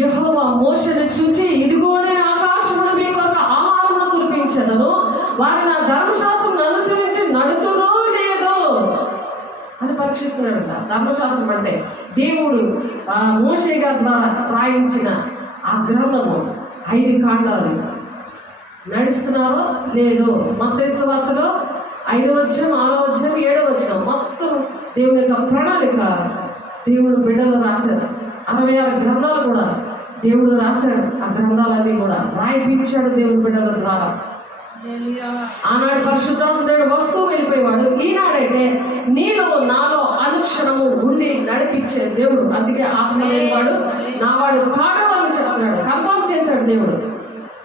యెహోవా మోషేను చూచి, ఇదిగో నేను ఆకాశమును మీ కొరకు ఆహారమును కురిపించెదను, వారు నా ధర్మశాస్త్రం అనుసరించి నడుతురో లేదో అని పరీక్షిస్తున్నాడంట. ధర్మశాస్త్రం అంటే దేవుడు మోషే గారి ద్వారా రాయించిన ఆ గ్రంథము 5 కాండాలు నడుస్తున్నారో లేదో. మత్తయి సువార్తలో 5వ అధ్యాయం, 6వ అధ్యాయం, 7వ అధ్యాయం మొత్తం దేవుని యొక్క ప్రణాళిక దేవుడు బిడ్డలు రాశారు. 66 గ్రంథాలు కూడా దేవుడు రాశాడు. ఆ గ్రంథాలన్నీ కూడా రాయిపించాడు దేవుని బిడ్డల ద్వారా. ఆనాడు పరిశుద్ధాత్ముడు వస్తూ వెళ్ళిపోయేవాడు. ఈనాడైతే నీలో నాలో అనుక్షణము ఉండి నడిపించే దేవుడు. అందుకే ఆత్మ లేనివాడు నా వాడు కాడు అని చెప్తున్నాడు. కన్ఫర్మ్ చేశాడు దేవుడు.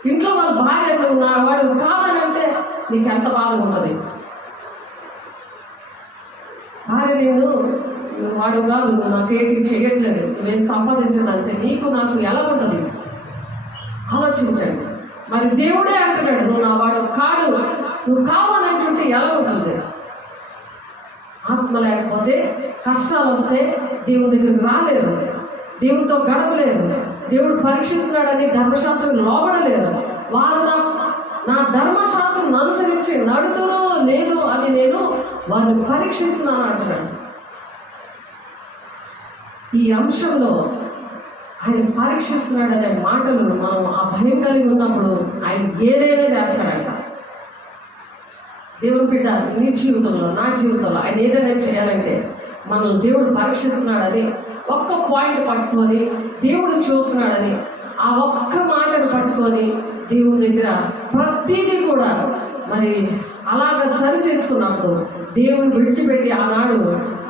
ఇంట్లో వాళ్ళ భార్య నువ్వు నా వాడు కాదని అంటే నీకు ఎంత బాధ ఉన్నది. భార్య నేను వాడు కాదు, నువ్వు నాకేంటి చేయట్లేదు, నువ్వేం సంపాదించడంటే నీకు నాకు ఎలా ఉంటుంది ఆలోచించండి. మరి దేవుడే అంటున్నాడు నువ్వు నా వాడు కాడు, నువ్వు కావాలని అంటుంటే ఎలా ఉంటుంది? ఆత్మ లేకపోతే కష్టాలు వస్తే దేవుని దగ్గరికి రాలేరు, దేవునితో గడపలేరు, దేవుడు పరీక్షిస్తున్నాడని ధర్మశాస్త్రం లోబడలేరు. వారు నా ధర్మశాస్త్రం అనుసరించి నడుతురో లేదో అని నేను వారిని పరీక్షిస్తున్నాను అంటున్నాడు. ఈ అంశంలో ఆయన పరీక్షిస్తున్నాడనే మాటలు మనం ఆ భయం కలిగి ఉన్నప్పుడు ఆయన ఏదైనా చేస్తాడంట. దేవుని బిడ్డ నీ జీవితంలో నా జీవితంలో ఆయన ఏదైనా చేయాలంటే మనల్ని దేవుడు పరీక్షిస్తున్నాడని ఒక్క పాయింట్ పట్టుకొని దేవుడు చూస్తున్నాడని ఆ ఒక్క మాటను పట్టుకొని దేవుని దగ్గర ప్రతిదీ కూడా మరి అలాగ సరి చేసుకున్నప్పుడు దేవుని విడిచిపెట్టి ఆనాడు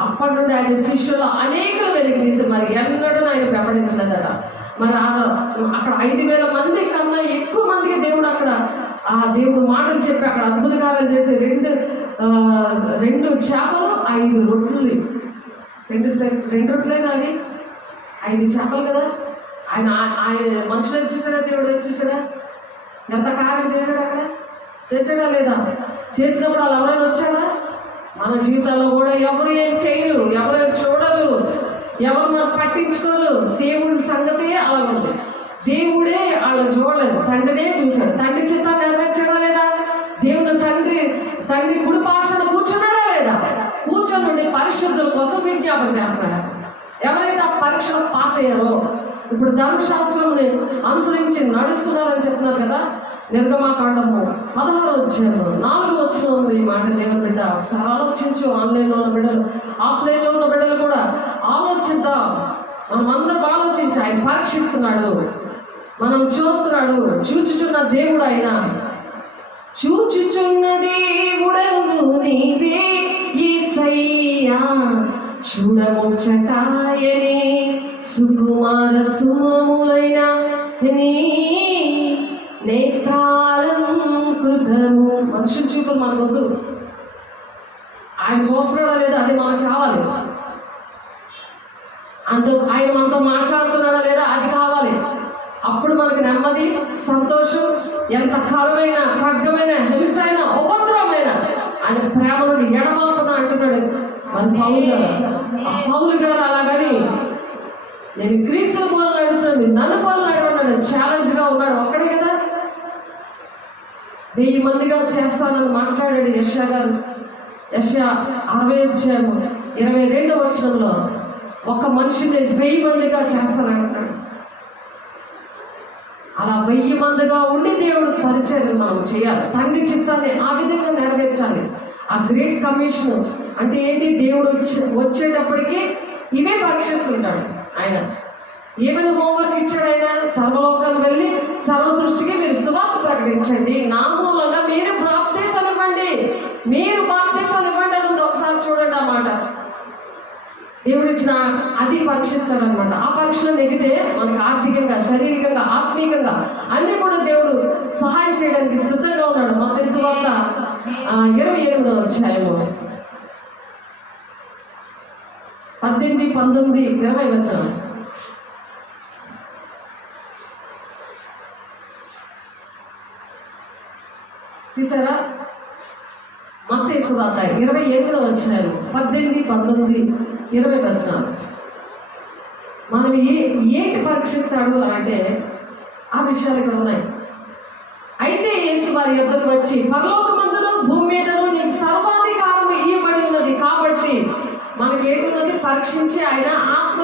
అప్పటి నుండి ఆయన శిష్యులు అనేకలు వెనక్కి తీసి మరి ఎన్నడూ ఆయన వెంబడించలేదట. మరి అక్కడ 5,000 మంది కన్నా ఎక్కువ మందికి దేవుడు అక్కడ ఆ దేవుడు మాటలు చెప్పి అక్కడ అద్భుత కార్యాలు చేసి 2 చేపలు 5 రొట్టెలు, 2 రొట్టెలేనా అవి 5 చేపలు కదా. ఆయన మనుషులు చూసాడా, దేవుడు చూసాడా, ఎంత కార్యం చేశాడు అక్కడ? చేసాడా లేదా? చేసినప్పుడు వాళ్ళు ఎవరైనా వచ్చాడా? మన జీవితాల్లో కూడా ఎవరు ఏం చేయరు, ఎవరు ఏం చూడరు, ఎవరు మనం పట్టించుకోరు. దేవుడి సంగతే అలా ఉంది. దేవుడే వాళ్ళని చూడలేదు, తండ్రినే చూశాడు. తండ్రి చిత్తాన్ని నెరవేర్చడా లేదా? దేవుడు తండ్రి కుడి పార్శ్వన కూర్చున్నాడా లేదా? కూర్చొని పరిశుద్ధుల కోసం విజ్ఞాపన చేస్తున్నాడు. ఎవరైతే ఆ పరీక్షలో పాస్ అయ్యారో ఇప్పుడు ధర్మశాస్త్రంని అనుసరించి నడుస్తున్నారని చెప్తున్నారు కదా. నిర్గమకాండము 16వ అధ్యాయం 4వ వచనం ఉంది ఈ మాట. దేవుని బిడ్డ ఒకసారి ఆలోచించు. ఆన్లైన్లో ఉన్న బిడ్డలు, ఆఫ్లైన్లో ఉన్న బిడ్డలు కూడా ఆలోచిద్దాం. మనం అందరం ఆలోచించి ఆయన పరీక్షిస్తున్నాడు, మనం చూస్తున్నాడు. చూచుచున్న దేవుడు ఆయన, చూచుచున్న దేవుడవు నీవే యేసయ్యా, చూడముచ్చటాయని సుకుమార సుమములైన నీ నేత్రాలం కృతము. మనుషుల చూపులు మనకొద్దు, ఆయన చూస్తున్నాడా లేదా అది మనకు కావాలి. ఆయన మనతో మాట్లాడుతున్నాడా లేదా అది కావాలి. అప్పుడు మనకు నెమ్మది, సంతోషం. ఎంత కరువైన, ఖడ్గమైన, హింసైన, ఉపద్రవమైన ఆయన ప్రేమ నుండి ఎడబాపున అంటున్నాడు మన పౌలు గారు. అలాగని నేను క్రీస్తుల పోలు నడుస్తున్నాను, మీరు నన్ను పోలు నడవన్నాడు. ఛాలెంజ్గా ఉన్నాడు, ఒక్కడే కదా. 1000 మందిగా చేస్తానని మాట్లాడాడు యెషయా గారు. యెషయా 60వ అధ్యాయం 22వ వచనంలో ఒక మనిషిని 1000 మందిగా చేస్తానంటున్నాడు. అలా 1000 మందిగా ఉండి దేవుడు పరిచయం మనం చేయాలి. తండ్రి చిత్తాన్ని ఆ విధంగా నెరవేర్చాలి. ఆ గ్రేట్ కమిషన్ అంటే ఏంటి? దేవుడు వచ్చేటప్పటికి ఇవే పరీక్షిస్తుంటాడు ఆయన. ఏమైనా హోంవర్క్ ఇచ్చాడు ఆయన? సర్వలోకాలు వెళ్ళి సర్వ సృష్టికి మీరు సువార్త ప్రకటించండి, నా మూలంగా మీరు బాప్తీసాలు ఇవ్వండి, మీరు బాప్తీసాలు ఇవ్వండి అని ఒకసారి చూడండి ఆ మాట. దేవుడు ఇచ్చిన అది పరీక్షిస్తాడు అనమాట. ఆ పరీక్షలో నెగితే మనకు ఆర్థికంగా, శారీరకంగా, ఆత్మీయంగా అన్ని కూడా దేవుడు సహాయం చేయడానికి సిద్ధంగా ఉన్నాడు. మత్తయి సువార్త 28వ అధ్యాయము 18, 19, 20 వచనం. తీసారా? మత్తయి సువార్త 28వ అధ్యాయం 18, 19, 20 వచనాలు. మనం ఏంటి పరీక్షిస్తాడు అని అంటే ఆ విషయాలు ఇక్కడ ఉన్నాయి. అయితే యేసు వారి యొద్దకు వచ్చి, పరలోకమందును భూమి మీదను నీకు సర్వాధికారం ఇవ్వబడి ఉన్నది కాబట్టి, మనకి ఏంటున్నది పరీక్షించి ఆయన ఆత్మ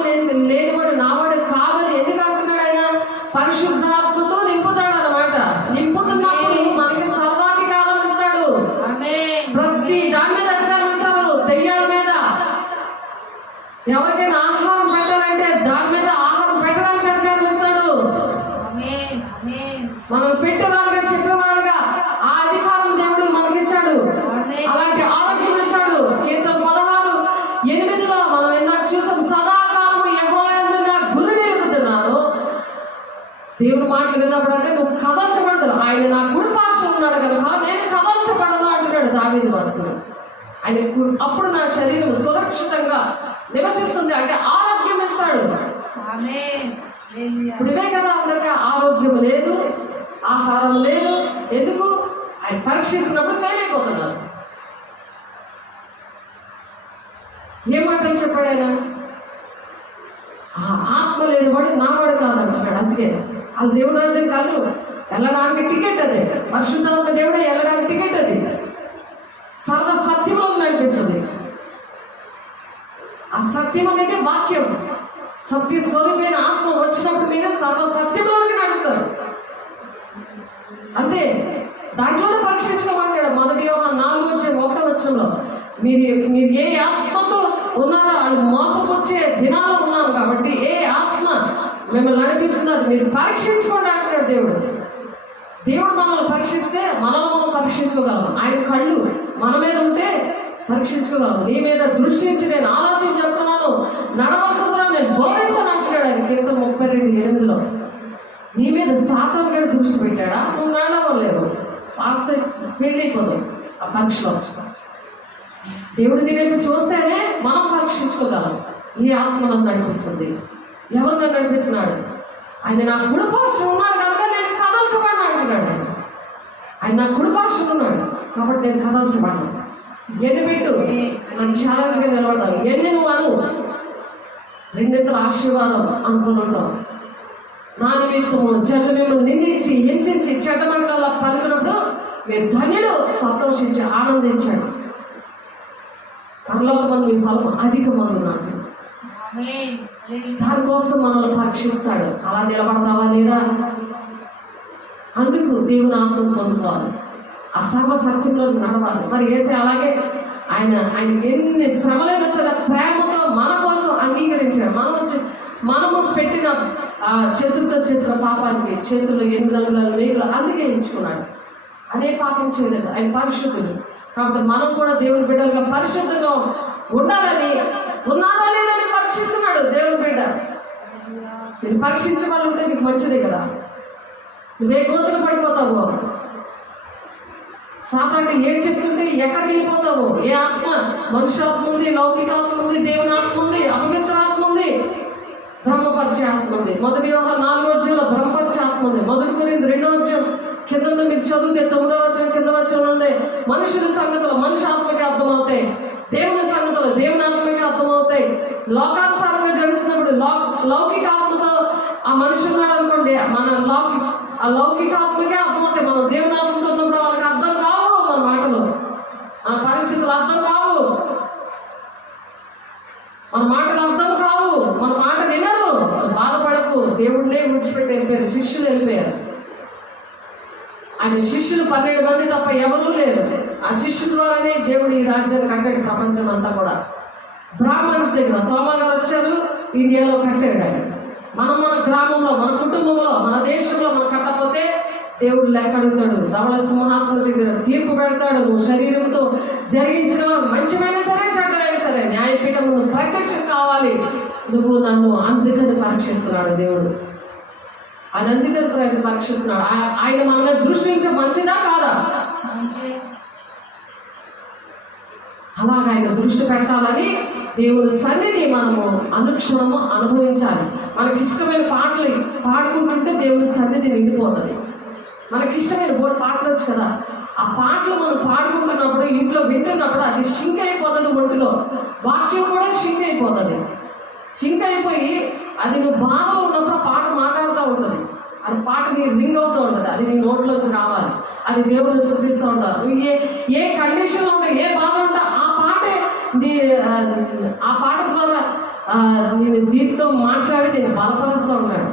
లేనివాడు నావాడు కాదని ఎందుకు అంటున్నాడు? ఆయన పరిశుద్ధాత్మతో నింపుతాడు అన్నమాట. నింపుతున్నప్పుడు మనకి సర్వాధికారం ఇస్తాడు. ప్రతి దాని మీద అధికారం ఇస్తాడు. దెయ్యాల మీద ఎవరికైనా ఆహారం పెట్టాలంటే దాని మీద ఆహారం పెట్టడానికి అధికారం ఇస్తాడు. మనం పెట్టేవాళ్ళుగా చెప్పేవాళ్ళుగా ఆ అధికారం దేవుడు మనకిస్తాడు. అలాంటి ఆరోగ్యం ఇస్తాడు. కీర్తన 16:8 మనం ఇందాక చూసాం, సదాకాలము యెహోవా యందు నా గురి నిలుపుతున్నాను. దేవుడు మాటలు విన్నప్పుడు అంటే నువ్వు కదల్చబడ్డు, ఆయన నా కుడి పార్శ్వం ఉన్నాడు కనుక నేను కదల్చబడను అంటున్నాడు దావీదు భక్తుడు. ఆయన అప్పుడు నా శరీరం సురక్షితంగా నివసిస్తుంది అంటే ఆరోగ్యం ఇస్తాడు. ఇప్పుడు ఇవే కదా అందరికీ ఆరోగ్యం లేదు, ఆహారం లేదు. ఎందుకు? ఆయన పరీక్షిస్తున్నప్పుడు ఫెయిల్ అయిపోతున్నారు. ఏ మాటలు చెప్పాడు ఆయన? ఆత్మ లేనివాడు నావాడు కాదంటున్నాడు. అందుకే వాళ్ళు దేవుడు రాజ్యం కాదు, వెళ్ళడానికి టికెట్ అదే. పరిశుద్ధాత్మ దేవుడే వెళ్ళడానికి టికెట్ అది. సర్వ సత్యంలో నడిపిస్తుంది. ఆ సత్యం అనేది వాక్యం. సత్య స్వరూపమైన ఆత్మ వచ్చినప్పుడు మీరు సర్వ సత్యంలోకి నడుస్తారు. అంతే, దాంట్లోనే పరీక్షించుకోమంటాడు. 1 యోహాను 4:1 మీరు ఏ ఆత్మతో ఉన్నారో వాళ్ళు మోసపుచ్చే దినాల్లో ఉన్నాం కాబట్టి ఏ ఆత్మ మిమ్మల్ని నడిపిస్తున్నారు మీరు పరీక్షించుకోండి అంటున్నాడు దేవుడు. దేవుడు మనల్ని పరీక్షిస్తే మనల్ని మనం పరీక్షించుకోగలం. ఆయన కళ్ళు మన మీద ఉంటే పరీక్షించుకోగలం. నీ మీద దృష్టి నుంచి నేను ఆలోచించి చెప్తున్నాను, నడవలసిన నేను బోధిస్తాను అంటున్నాడు ఆయన కీర్తన 32:8. నీ మీద సాతాను గడి దృష్టి పెట్టాడా? నువ్వు నడవలేవు, వెళ్ళిపోదు ఆ పరీక్షలో. దేవుడు నీ వైపు చూస్తేనే మనం పరీక్షించుకోగలం. ఈ ఆత్మ నన్ను నడిపిస్తుంది. ఎవరు నన్ను నడిపిస్తున్నాడు? ఆయన నా కుడి పార్శ్వం ఉన్నాడు కనుక నేను కదల్చబడిన అంటున్నాడు. ఆయన నా కుడి పార్శ్వం ఉన్నాడు కాబట్టి నేను కదల్చబడ్డాను. ఎన్ని పెట్టు నన్ను ఛాలెంజ్గా నిలబడతావు. ఎన్ని నువ్వు అను, రెండింతల ఆశీర్వాదం అనుకుని ఉంటావు. నా నిమిత్తము జనులు మిమ్మల్ని నిందించి హింసించి చెడ్డ మాటల పలికినప్పుడు మీరు ధన్యులు, సంతోషించి ఆనందించండి. పరలోకమందు మీ ఫలం అధికమందున్నాడు. దానికోసం మనల్ని పరీక్షిస్తాడు. అలా నిలబడతావా లేదా? అందుకు దేవుని ఆత్మను పొందుకోవాలి, ఆ సర్వ సత్యంలో నడవాలి. మరి యేసే అలాగే ఆయన ఎన్ని శ్రమలైనా సరే ప్రేమతో మన కోసం అంగీకరించాడు. మనము పెట్టిన చేతులతో చేసిన పాపానికి చేతులు 8 అంగుళాల మేకులు అందుకే ఎంచుకున్నాడు. అనే పాపం చేయలేదు. ఆయన పరిశుద్ధుడు కాబట్టి మనం కూడా దేవుని బిడ్డలుగా పరిశుద్ధంగా ఉండాలని, ఉన్నారా లేదని పరీక్షిస్తున్నాడు దేవుని బిడ్డ. మీరు పరీక్షించే వాళ్ళు ఉంటే మీకు మంచిదే కదా. నువ్వే గోతులు పడిపోతావు, సాతాను ఏం చెప్తుంటే ఎక్కడికి వెళ్ళిపోతావు. ఏ ఆత్మ? మనుష్యాత్మ ఉంది, లౌకికాత్మ ఉంది, దేవుని ఆత్మ ఉంది, అపవిత్ర ఆత్మ ఉంది, బ్రహ్మపరిచే ఆత్మ ఉంది. 1 యోహాను 4:1 బ్రహ్మపరిచే ఆత్మ ఉంది. 1 కొరింథీ 2:1 కింద మీరు చదివితే 9వ కింద వచనం ఉంది. మనుషుల సంగతులు మనుషు ఆత్మకి అర్థమవుతాయి, దేవుని సంగతులు దేవుని ఆత్మకి అర్థమవుతాయి. లోకానుసారంగా జరుగుతున్నప్పుడు లౌకిక ఆత్మతో ఆ మనుషులు ఉన్నాడు అనుకోండి, మన ఆ లౌకిక ఆత్మకే అర్థమవుతాయి. మనం దేవుని ఆత్మతో ఉన్నప్పుడు వాళ్ళకి అర్థం కావు, మన మాటలు మన పరిస్థితులు అర్థం కావు, మన మాటలు అర్థం కావు, మన మాట వినరు. బాధపడకు, దేవుడినే విడిచిపెట్టి వెళ్ళిపోయారు, శిష్యులు వెళ్ళిపోయారు. ఆయన శిష్యులు 12 మంది తప్ప ఎవరూ లేరు. ఆ శిష్యుల ద్వారానే దేవుడు ఈ రాజ్యాన్ని కట్టాడు. ప్రపంచం అంతా కూడా బ్రాహ్మణ్స్ దగ్గర తోమా గారు వచ్చారు, ఇండియాలో కట్టాడు ఆయన. మన గ్రామంలో, మన కుటుంబంలో, మన దేశంలో మనం కట్టకపోతే దేవుడు లెక్క అడుగుతాడు. ధవళ సింహాసనం దగ్గర తీర్పు పెడతాడు. నువ్వు శరీరంతో జరిగించిన మంచిమైనా సరే చెడ్డమైనా సరే న్యాయపీఠం ముందు ప్రత్యక్షం కావాలి. నువ్వు నన్ను అందుకని పరీక్షిస్తున్నాడు దేవుడు. అది అందుకని పరీక్షిస్తున్నాడు. ఆయన మన మీద దృష్టి ఉంచే మంచిదా కాదా? అలాగా ఆయన దృష్టి పెట్టాలని దేవుని సన్నిధి మనము అనుక్షణము అనుభవించాలి. మనకి ఇష్టమైన పాటలు పాడుకుంటుంటే దేవుని సన్నిధి నిండిపోతుంది. మనకి ఇష్టమైన పాటలు వచ్చు కదా, ఆ పాటలు మనం పాడుకుంటున్నప్పుడు, ఇంట్లో వింటున్నప్పుడు అది షింక్ అయిపోతుంది ఒంటిలో. వాక్యం కూడా షింక్ అయిపోతుంది. షింక్ అయిపోయి అది నువ్వు బాధలో ఉన్నప్పుడు ఆ పాట మాట్లాడుతూ ఉంటుంది. అది పాట నీ రింగ్ అవుతూ ఉంటుంది. అది నీ నోట్లోంచి రావాలి. అది దేవుని స్తుతిస్తూ ఉంటారు. నువ్వు ఏ కండిషన్లో ఉంటా, ఏ బాధ ఉంటా, ఆ పాటే ఆ పాట ద్వారా నేను దీంతో మాట్లాడి నేను బలపరుస్తూ ఉంటాడు.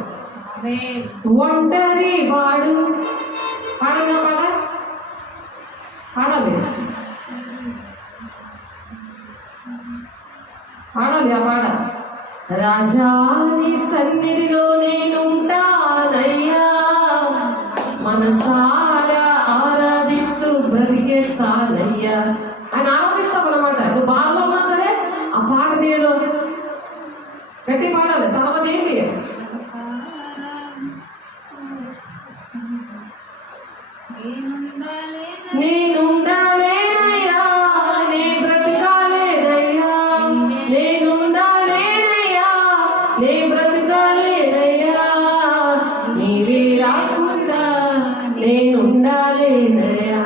ఒంటరి వాడు పాడగా పాడాలి ఆ పాట. రాజాని సన్నిధిలో నేనుంటానయ్యా, మనసారా ఆరాధిస్తూ బ్రతికేస్తానయ్యా అని ఆరాధిస్తామన్నమాట. నువ్వు బాధలో ఉన్నా సరే ఆ పాట నేను గట్టి పాడాలి. తర్వాత ఏంటి, నేనుండాలేనయ్యా, నే బ్రతకాలేనయ్యా, నేనుండాలేనయ్యా, నే బ్రతకాలేనయ్యా, నీవే రాకుండా నేనుండాలేనయ్యా,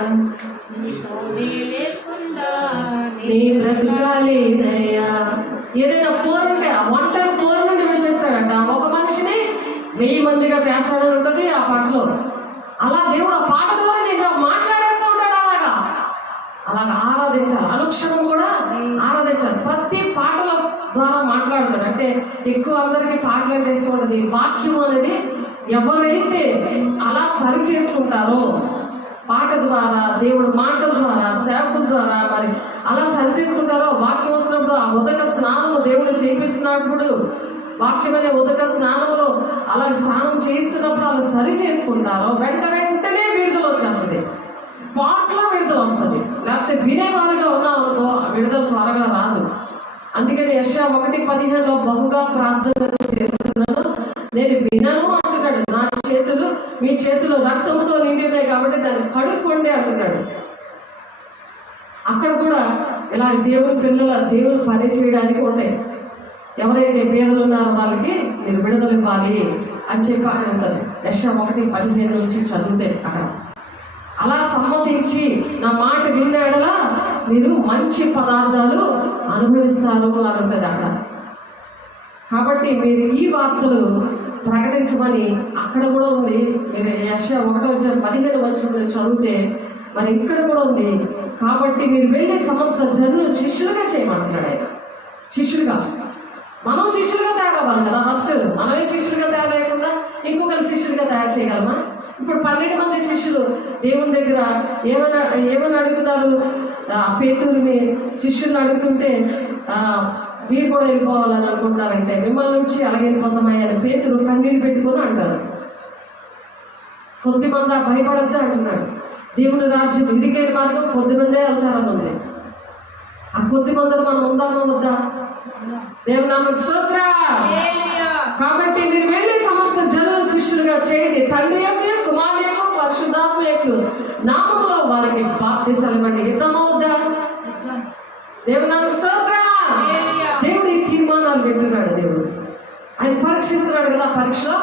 నే బ్రతకాలేనయ్యా. ఏదైనా పోరుంటే ఆ ఒంటరి పోరు నుండి వినిపిస్తాడంట. ఒక మనిషిని 1000 మందిగా చేస్తాడని ఉంటుంది ఆ పాటలో. అలా దేవుడు ఆ పాట ద్వారా నేను మాట్లాడేస్తూ ఉంటాడు. అలాగా ఆరాధించాలి. అనుక్షణం కూడా ఆరాధించాలి. ప్రతి పాటల ద్వారా మాట్లాడతాడు. అంటే ఎక్కువ అందరికీ పాటలు అంటే ఇష్టం ఉంటుంది. వాక్యం అనేది ఎవరైతే అలా సరి చేసుకుంటారో, పాట ద్వారా, దేవుడు మాటల ద్వారా, సేవకుల ద్వారా మరి అలా సరి చేసుకుంటారో, వాక్యం వస్తున్నప్పుడు ఆ ఉదక స్నానము దేవుడు చేపిస్తున్నప్పుడు, వాక్యం అనే ఉదక స్నానంలో అలా స్నానం చేస్తున్నప్పుడు అలా సరి చేసుకుంటారో వెంటనే విడుదల వచ్చేస్తుంది. స్పాట్లో విడుదల వస్తుంది. లేకపోతే వినేవారుగా ఉన్నామనుకో విడుదల త్వరగా రాదు. అందుకని యెషయా 1:15 బహుగా ప్రార్థన చేస్తున్నాను, నేను వినను అంటున్నాడు. నా చేతులు మీ చేతులు రక్తముతో నిండినాయి కాబట్టి దాన్ని కడుక్కోండి అంటున్నాడు. అక్కడ కూడా ఇలా దేవుని పిల్లల దేవుని పని చేయడానికి ఉంటాయి. ఎవరైతే పేదలు ఉన్నారో వాళ్ళకి మీరు విడుదల ఇవ్వాలి అని చెప్పి అక్కడ ఉంటుంది. యెషయా 1:15 నుంచి చదివితే అక్కడ అలా సమ్మతించి నా మాట విన్నాడలా మీరు మంచి పదార్థాలు అనుభవిస్తారు అని ఉంటుంది అక్కడ. కాబట్టి మీరు ఈ వార్తలు ప్రకటించమని అక్కడ కూడా ఉంది. మీరు యెషయా 1:15 చదివితే మరి ఇక్కడ కూడా ఉంది. కాబట్టి మీరు వెళ్ళి సమస్త జనులు శిష్యులుగా చేయమంటున్నాడు ఆయన. శిష్యులుగా మనం శిష్యులుగా తయారవ్వాలి కదా. ఫస్ట్ మనమే శిష్యులుగా తయారు లేకుండా ఇంకొకరు శిష్యులుగా తయారు చేయగలమా? ఇప్పుడు 12 మంది శిష్యులు దేవుని దగ్గర ఏమని అడుగుతున్నారు? పేతురుని శిష్యులను అడుగుతుంటే మీరు కూడా వెళ్ళిపోవాలని అనుకుంటున్నారంటే మిమ్మల్ని నుంచి అలాగే వెళ్ళిపోతామయ్యా అని పేతురు కన్నీళ్ళు పెట్టుకొని అంటారు. కొద్దిమంది భయపడద్దు అంటున్నాడు. దేవుని రాజ్యం ఇరికైన మార్గం కొద్దిమందే వెళ్తారని ఉంది. ఆ కొద్దిమందిలో మనం ఉందామా వద్దా? దేవుని నామమునకు స్తోత్రం. కాబట్టి మీరు వెళ్ళి సమస్త జనుల శిష్యులుగా చేయండి, తండ్రి యొక్క కుమారుని యొక్క పరిశుద్ధాత్మ యొక్క నామములో వారికి బాప్తిసాలు ఇవ్వండి. ఇద్దామా వద్దా? దేవుని నామమునకు స్తోత్రం. దేవుడు ఈ తీర్మానాలు పెడుతున్నాడు. దేవుడు ఆయన పరీక్షిస్తున్నాడు కదా. పరీక్షలో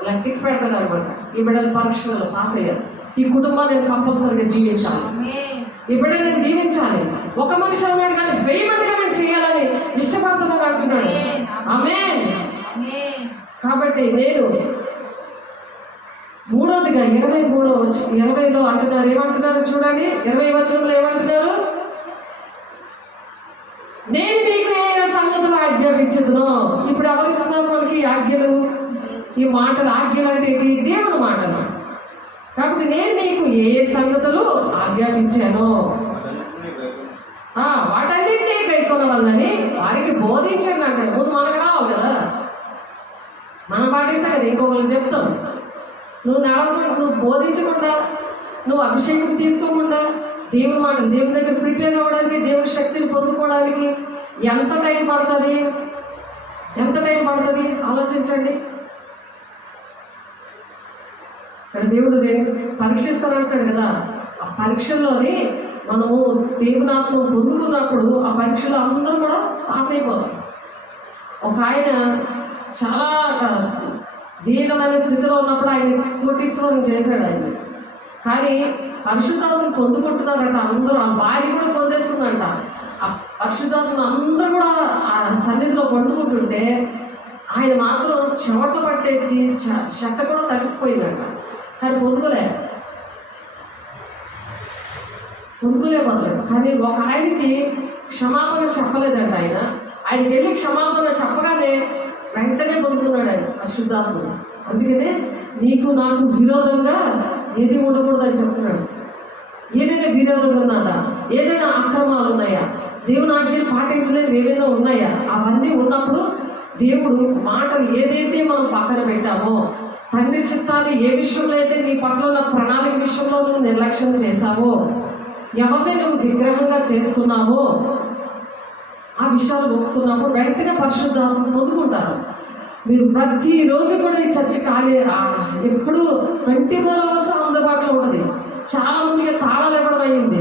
ఇలా టిక్ పెడతాడు అనమాట. ఈ బిడ్డలు పరీక్షలలో పాస్ అయ్యారు, ఈ కుటుంబాన్ని నేను కంపల్సరీగా దీవించాలి, ఈ బిడ్డలు నేను దీవించాలి. ఒక మనిషి అన్నాడు కానీ 1000 మందిగా నేను చేయాలని ఇష్టపడుతున్నాను అంటున్నాడు. ఆమేన్. కాబట్టి నేను 3వదిగా 20లో అంటున్నారు. ఏమంటున్నారు చూడండి, 20వ వచనంలో ఏమంటున్నారు? నేను మీకు ఏ సంగతులు ఆజ్ఞాపించదునో. ఇప్పుడు ఎవరిస్తున్నారు మనకి ఆజ్ఞలు? ఈ మాటలు ఆజ్ఞలు అంటే ఏంటి? దేవుని మాటలు. కాబట్టి నేను మీకు ఏ సంగతులు ఆజ్ఞాపించానో వాటన్నింటినీ కట్టుకున్న వల్లని వారికి బోధించండి అంటాడు. ముందు మనకు రావాలి కదా, మనం పాటిస్తాం కదా, ఇంకొకరు చెప్తాం. నువ్వు నడవకుండా, నువ్వు బోధించకుండా, నువ్వు అభిషేకం తీసుకోకుండా దేవుని మాట దేవుని దగ్గర ప్రిపేర్ అవ్వడానికి, దేవుని శక్తిని పొందుకోవడానికి ఎంత టైం పడుతుంది? ఆలోచించండి. ఇక్కడ దేవుడు పరీక్షిస్తానంటాడు కదా. ఆ పరీక్షల్లోని మనము దేవునాత్మ పొందుకున్నప్పుడు ఆ పరీక్షలో అందరూ కూడా పాస్ అయిపోతాం. ఒక ఆయన చాలా దీనమైన స్థితిలో ఉన్నప్పుడు ఆయన కోటీశ్వరం చేశాడు. ఆయన కానీ పరిశుద్ధాత్మను పొందుకుంటున్నారట అందరూ. ఆ భార్య కూడా పొందేసుకుందంట. ఆ పరిశుద్ధాత్మను అందరూ కూడా ఆ సన్నిధిలో పండుకుంటుంటే ఆయన మాత్రం చెమట పట్టేసి చెక్క కూడా తడిసిపోయిందంట. కానీ పొందుకోలేకపోలేదు. కానీ ఒక ఆయనకి క్షమాపణ చెప్పలేదంట. ఆయనకి వెళ్ళి క్షమాపణ చెప్పగానే వెంటనే పొందుకున్నాడు ఆయన పరిశుద్ధాత్మను. అందుకనే నీకు నాకు విరోధంగా ఏది ఉండకూడదని చెప్తున్నాడు. ఏదైనా విరోధంగా ఉన్నదా, ఏదైనా అక్రమాలు ఉన్నాయా, దేవుని ఆజ్ఞలు పాటించలేని ఏవైనా ఉన్నాయా, అవన్నీ ఉన్నప్పుడు దేవుడు మాటలు ఏదైతే మనం పక్కన పెట్టామో, తండ్రి చిత్తాన్ని ఏ విషయంలో అయితే నీ పట్ల ఉన్న ప్రణాళిక విషయంలో నువ్వు నిర్లక్ష్యం చేశావో, ఎవరిని నువ్వు విగ్రహంగా చేసుకున్నావో, ఆ విషయాలు ఒప్పుకున్నప్పుడు వెంటనే పరిశుద్ధాత్మ పొందుకుంటారు. మీరు ప్రతిరోజు కూడా ఈ చర్చ ఖాళీ ఎప్పుడు 24 hours అందుబాటులో ఉంటుంది. చాలా మందికి తాళాలు ఇవ్వడం అయ్యింది.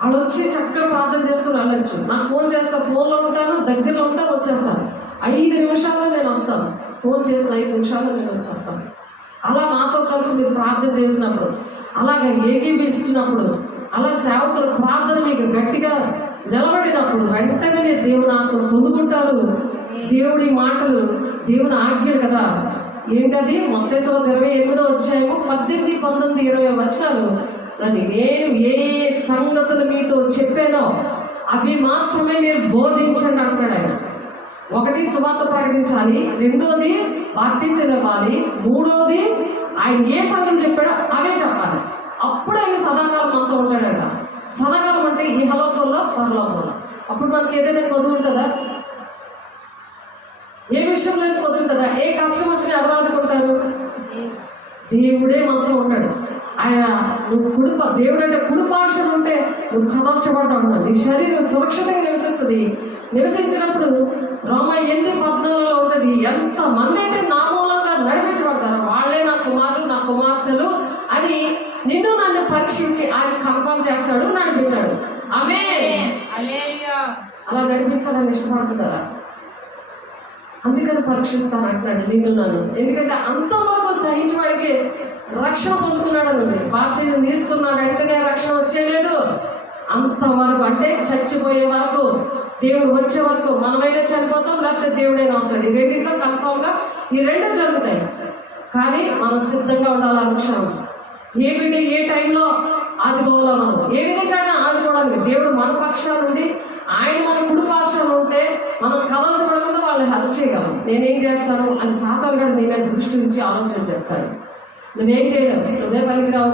వాళ్ళు వచ్చి చక్కగా ప్రార్థన చేసుకుని వెళ్ళొచ్చు. నాకు ఫోన్ చేస్తా, ఫోన్లో ఉంటాను, దగ్గరలో ఉంటాను, వచ్చేస్తాను. 5 నిమిషాల్లో నేను వస్తాను. ఫోన్ చేసిన 5 నిమిషాల్లో నేను వచ్చేస్తాను. అలా నాతో కలిసి మీరు ప్రార్థన చేసినప్పుడు, అలాగే ఏకీభిస్తున్నప్పుడు, అలా సేవకుల ప్రార్థన మీకు గట్టిగా నిలబడినప్పుడు వెంటనే దేవుని ఆత్మను పొందుకుంటారు. దేవుడి మాటలు దేవుని ఆజ్ఞలు కదా. ఏంటది? మత్తయి 28వ అధ్యాయము 18, 19, 20 వచనాలు. అది నేను ఏ సంగతులు మీతో చెప్పానో అవి మాత్రమే మీరు బోధించండి అంటాడు ఆయన. 1 సువార్త ప్రకటించాలి, 2వది బాప్టిజం ఇవ్వాలి, 3వది ఆయన ఏ సంగతి చెప్పాడో అవే చెప్పాలి. అప్పుడు ఆయన సదాకాలం మనతో ఉంటాడంట. సదాకాలం అంటే ఇహలోకంలో పరలోకంలో. అప్పుడు మనకి ఏదైనా కొదువులు కదా, ఏ విషయంలో కొదువు కదా. ఏ కష్టం వచ్చినా ఎవరు ఆదుకుంటారు? దేవుడే మనతో ఉన్నాడు. ఆయన నువ్వు దేవుడు అంటే కుడిపార్శ్వన ఉంటే నువ్వు కదల్చబడ్డా ఉన్నావు. నీ శరీరం సురక్షితంగా నివసిస్తుంది. నివసించినప్పుడు రోమా 8:14 ఉంటుంది, ఎంతమంది అయితే నా మూలంగా నడిపించబడతారో వాళ్ళే నా కుమారులు, నా కుమార్తెలు అని నిన్ను నన్ను పరీక్షించి ఆయన కన్ఫర్మ్ చేస్తాడు, నడిపిస్తాడు. ఆమేన్. అలా నడిపించాలని ఇష్టపడుతున్నారా? అందుకని పరీక్షిస్తాను అంటున్నాడు నిన్ను నన్ను. ఎందుకంటే అంతవరకు సహించవాడికి రక్షణ పొందుకున్నాడు అన్నది. బాప్తిజం తీసుకున్న వెంటనే రక్షణ వచ్చేలేదు. అంతవరకు అంటే చచ్చిపోయే వరకు, దేవుడు వచ్చే వరకు మనమైనా చనిపోతాం, లేకపోతే దేవుడైనా వస్తాడు. ఈ రెండింటిలో కన్ఫామ్గా ఈ 2 జరుగుతాయి. కానీ మనం సిద్ధంగా ఉండాలి. అనుక్షణం ఏమిటి, ఏ టైంలో ఆదుకోవాలో మనం ఏ విధంగా ఆదుకోవడానికి దేవుడు మన పక్షాలు ఉండి ఆయన మన కుడి పార్శ్వాన ఉంటే మనం కదల్చబడకుండా వాళ్ళని హెల్ప్ చేయగలం. నేనేం చేస్తాను అని సాతాను కూడా నీ మీద దృష్టి నుంచి ఆలోచన చేస్తాడు. నువ్వేం చేయలేవు, నువ్వే పనికిరావు,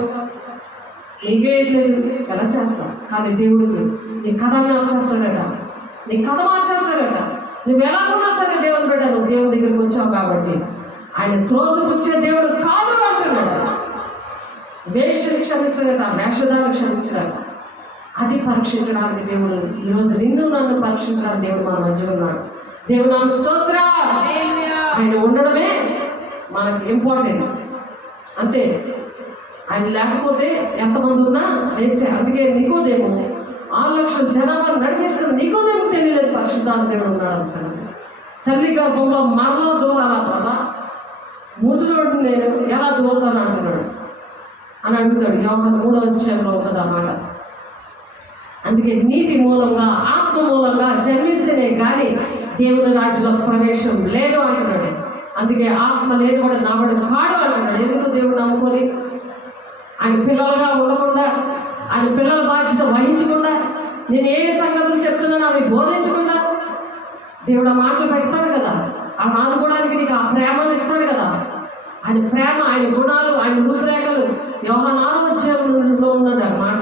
నీకేయట్లేదు, ఎలా చేస్తావు? కానీ దేవుడికి నీ కథ మార్చేస్తాడట, నీ కథ మార్చేస్తాడట. నువ్వు ఎలా ఉన్నా సరే దేవుని బిడ్డ, నువ్వు దేవుని దగ్గరికి వచ్చావు కాబట్టి ఆయన త్రోసిపుచ్చే దేవుడు కాదు అంటున్నాడు. వేష్యని క్షమిస్తాడట, వేషధాన్ని క్షమించాడట. అది పరీక్షించడానికి దేవుడు ఈరోజు నిన్ను నన్ను పరీక్షించడానికి దేవుడు మన మధ్య ఉన్నాడు. దేవుడు నాకు స్తోత్ర. ఆయన ఉండడమే మనకి ఇంపార్టెంట్. అంతే. ఆయన లేకపోతే ఎంతమంది ఉన్నా వేస్టే. అందుకే నికోదేము 6 లక్షల జనాభాను నడిపిస్తున్న నికోదేము తెలియలేదు పరిశుద్ధాత్మ దేవుడు ఉన్నాడు. అసలు తల్లి గర్భంలో మరలా దూరాలా ప్రభా, ముసలోడు నేను ఎలా దూరతాను అంటున్నాడు అని అడుగుతాడు. యోహాను 3వ అధ్యాయంలో ఉంటుంది అన్నమాట. అందుకే నీటి మూలంగా, ఆత్మ మూలంగా జన్మిస్తేనే కానీ దేవుని రాజ్యంలో ప్రవేశం లేదు అంటున్నాడు. అందుకే ఆత్మ లేదు కూడా నావడు కాడు అంటున్నాడు. ఎందుకు దేవుడు నమ్ముకొని ఆయన పిల్లలుగా ఉండకుండా, ఆయన పిల్లల బాధ్యత వహించకుండా, నేను ఏ సంగతులు చెప్తున్నానో అవి బోధించకుండా దేవుడు ఆ మాటలు పెడతాడు కదా. ఆ ఆదుకోవడానికి నీకు ఆ ప్రేమను ఇస్తాడు కదా. ఆయన ప్రేమ, ఆయన గుణాలు, ఆయన రూపురేఖలు యోహాను 6వ అధ్యాయంలో ఉన్నది ఆ మాట.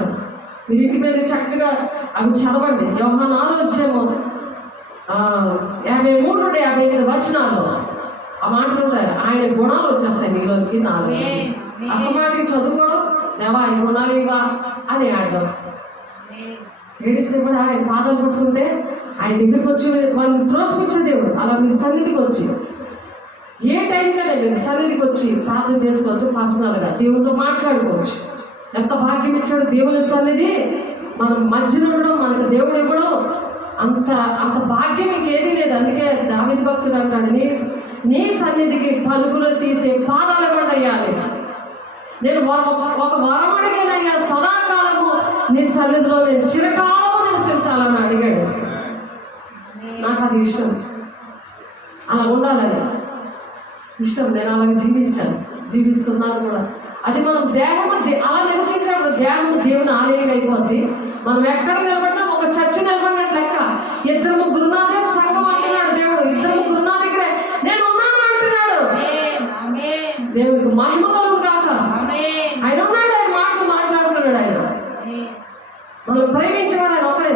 మీరు ఇంటికి వెళ్ళి చక్కగా అవి చదవండి. యోహాను 6వ అధ్యాయము 53 నుండి 58 వచనాల్లో ఆ మాటలు ఉంటాయి. ఆయన గుణాలు వచ్చేస్తాయి నీలోనికి. నాలుగు అస్తమాటికి చదువుకోవడం, దేవా ఈ గుణాలు ఇవా అని ఆడదాం. ఏడిస్తే కూడా ఆయన పాదాలు పట్టుకుంటే ఆయన దగ్గరికి వచ్చి వాళ్ళని త్రోసిపుచ్చే దేవుడు. అలా మీరు సన్నిధికి వచ్చి ఏ టైంకైనా మీరు సన్నిధికి వచ్చి ప్రార్థన చేసుకోవచ్చు. పర్సనల్గా దేవుడితో మాట్లాడుకోవచ్చు. ఎంత భాగ్యం ఇచ్చాడు దేవుని సన్నిధి. మనం మధ్యలో ఉండడం, మనకు దేవుడు ఇవ్వడం, అంత భాగ్యం ఇంకేదీ లేదు. అందుకే దావీదు భక్తుడు అంటాడు, నీ సన్నిధికి పలుగులు తీసే పాదాలు ఇవ్వండి అయ్యా అనేసి. నేను ఒక వరం అడిగానయ్యా, సదాకాలము నీ సన్నిధిలో నేను చిరకాలము నివసించాలని అడిగాడు. నాకు అది ఇష్టం, అలా ఉండాలని ఇష్టం. నేను అలాగే జీవిస్తున్నాను కూడా. అది మనం దేహము అలా నివసించినప్పుడు దేహము దేవుని ఆలయంగా అయిపోద్ది. మనం ఎక్కడ నిలబడినా ఒక చర్చ నిలబడినట్లు లెక్క. 2-3 నాదే సంఘం అంటున్నాడు దేవుడు. 2-3 నా దగ్గరే నేను ఉన్నాను అంటున్నాడు. దేవుడికి మహిమ కలుగు కాక. ఆయన ఉన్నాడు, ఆయన మాటలు మాట్లాడుతున్నాడు. ఆయన మనల్ని ప్రేమించేవాడు ఆయన ఒకడే,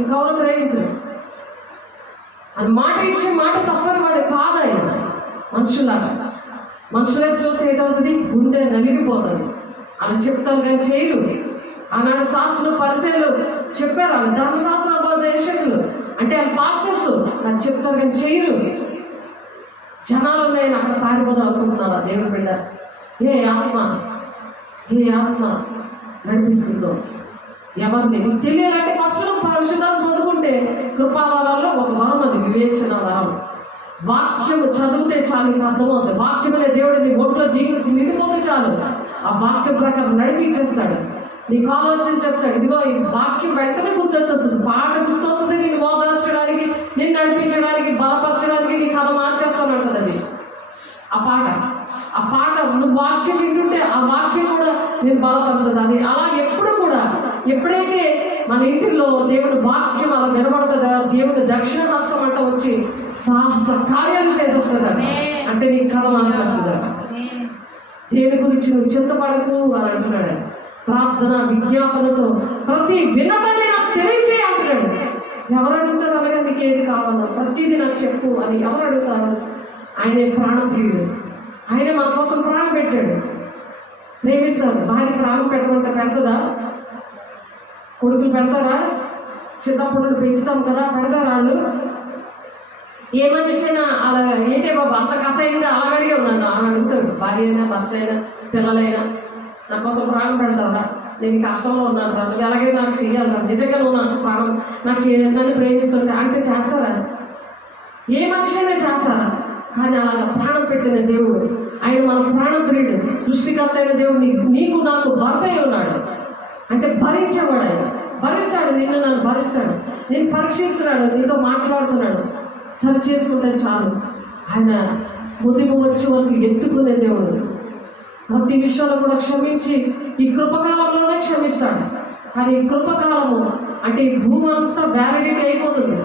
ఇంకెవరు ప్రేమించడు. అది మాట ఇచ్చే మాట తప్పని వాడు కాదు ఆయన. మనుషులే చూస్తే ఏదవుతుంది, గుండె నలిగిపోతుంది. అలా చెప్తారు కానీ చేయరు. ఆనాడు శాస్త్రులు పరిచయాలు చెప్పారు, వాళ్ళు ధర్మశాస్త్ర ఉపదేశకులు అంటే వాళ్ళు పాస్టర్స్ నాకు చెప్తారు కానీ చేయరు. జనాలు నేను అక్కడ పారిపోదాం అనుకుంటున్నావా? దేవుని బిడ్డ ఏ ఆత్మ నడిపిస్తుందో ఎవరిని నీకు తెలియాలంటే ఫస్ట్ పరిశుద్ధాలు పొందుకుంటే కృపావరాల్లో ఒక వరం, అది వివేచన వరం. వాక్యము చదివితే చాలు నీకు అర్థమవుతుంది. వాక్యం అనే దేవుడు నీ ఒంట్లో నిండిపోతే చాలు, ఆ వాక్యం ప్రకారం నడిపించేస్తాడు. నీకు ఆలోచన చెప్తాడు. ఇదిగో ఈ వాక్యం వెంటనే గుర్తొచ్చేస్తుంది, పాట గుర్తొస్తుంది, నేను ఓదార్చడానికి, నేను నడిపించడానికి, బలపరచడానికి నీ కథ మార్చేస్తానంటుంది. అది ఆ పాట నువ్వు వాక్యం వింటుంటే ఆ వాక్యం కూడా నేను బలపరుస్తుంది. అది అలా ఎప్పుడు కూడా ఎప్పుడైతే మన ఇంటిలో దేవుని వాక్యం అలా వినబడుతుందా, దేవుని దక్షిణ హస్తం అంట వచ్చి సాహస కార్యాలు చేసేస్తుంది. అంటే నీ కథ మార్చేస్తుంది. దేని గురించి నువ్వు చింతపడకు అని అంటున్నాడు. ప్రార్థన విజ్ఞాపనతో ప్రతి విన్నపాన్ని నాకు తెలియచేయి అంటున్నాడు. ఎవరు అడుగుతారు అలాగే నీకు ఏది కావాలో ప్రతిదీ నాకు చెప్పు అని ఎవరు అడుగుతారు? ఆయనే ప్రాణం ప్రియుడు. ఆయనే మన కోసం ప్రాణం పెట్టాడు. ప్రేమిస్తారు. భార్య ప్రాణం పెట్టమంటే పెడతదా? కొడుకులు పెడతారా? చిన్నప్పుడు పెంచుతాం కదా, పెడతారు వాళ్ళు? ఏ మనిషినైనా అలా ఏంటే బాబు అంత కషాయంగా అలాగడిగే ఉన్నాను అని అడుగుతాడు. భార్య అయినా, భర్త అయినా, పిల్లలైనా నా కోసం ప్రాణం పెడతావరా? నేను కష్టంలో ఉన్నాను రా, నువ్వు ఎలాగైనా నాకు చెయ్యాలి, నిజంగా ఉన్నాను ప్రాణం నాకు నన్ను ప్రేమిస్తుంటే అంటే చేస్తారా? ఏ మనిషి అయినా చేస్తారా? కానీ అలాగా ప్రాణం పెట్టిన దేవుడు ఆయన మన ప్రాణం ప్రియుడు. సృష్టికర్త అయిన దేవుడు నీకు నాకు భర్త అయి ఉన్నాడు. అంటే భరించేవాడు. ఆయన భరిస్తాడు, నిన్ను నన్ను భరిస్తాడు. నేను పరీక్షిస్తున్నాడు, నీతో మాట్లాడుతున్నాడు. సరి చేసుకుంటే చాలు. ఆయన ముదిము వచ్చే వరకు ఎత్తుకునే దేవుడు. ప్రతి విషయంలో కూడా క్షమించి ఈ కృపకాలంలోనే క్షమిస్తాడు. కానీ ఈ కృపకాలము అంటే ఈ భూమి అంతా వ్యాలిడిటీ అయిపోతుంది.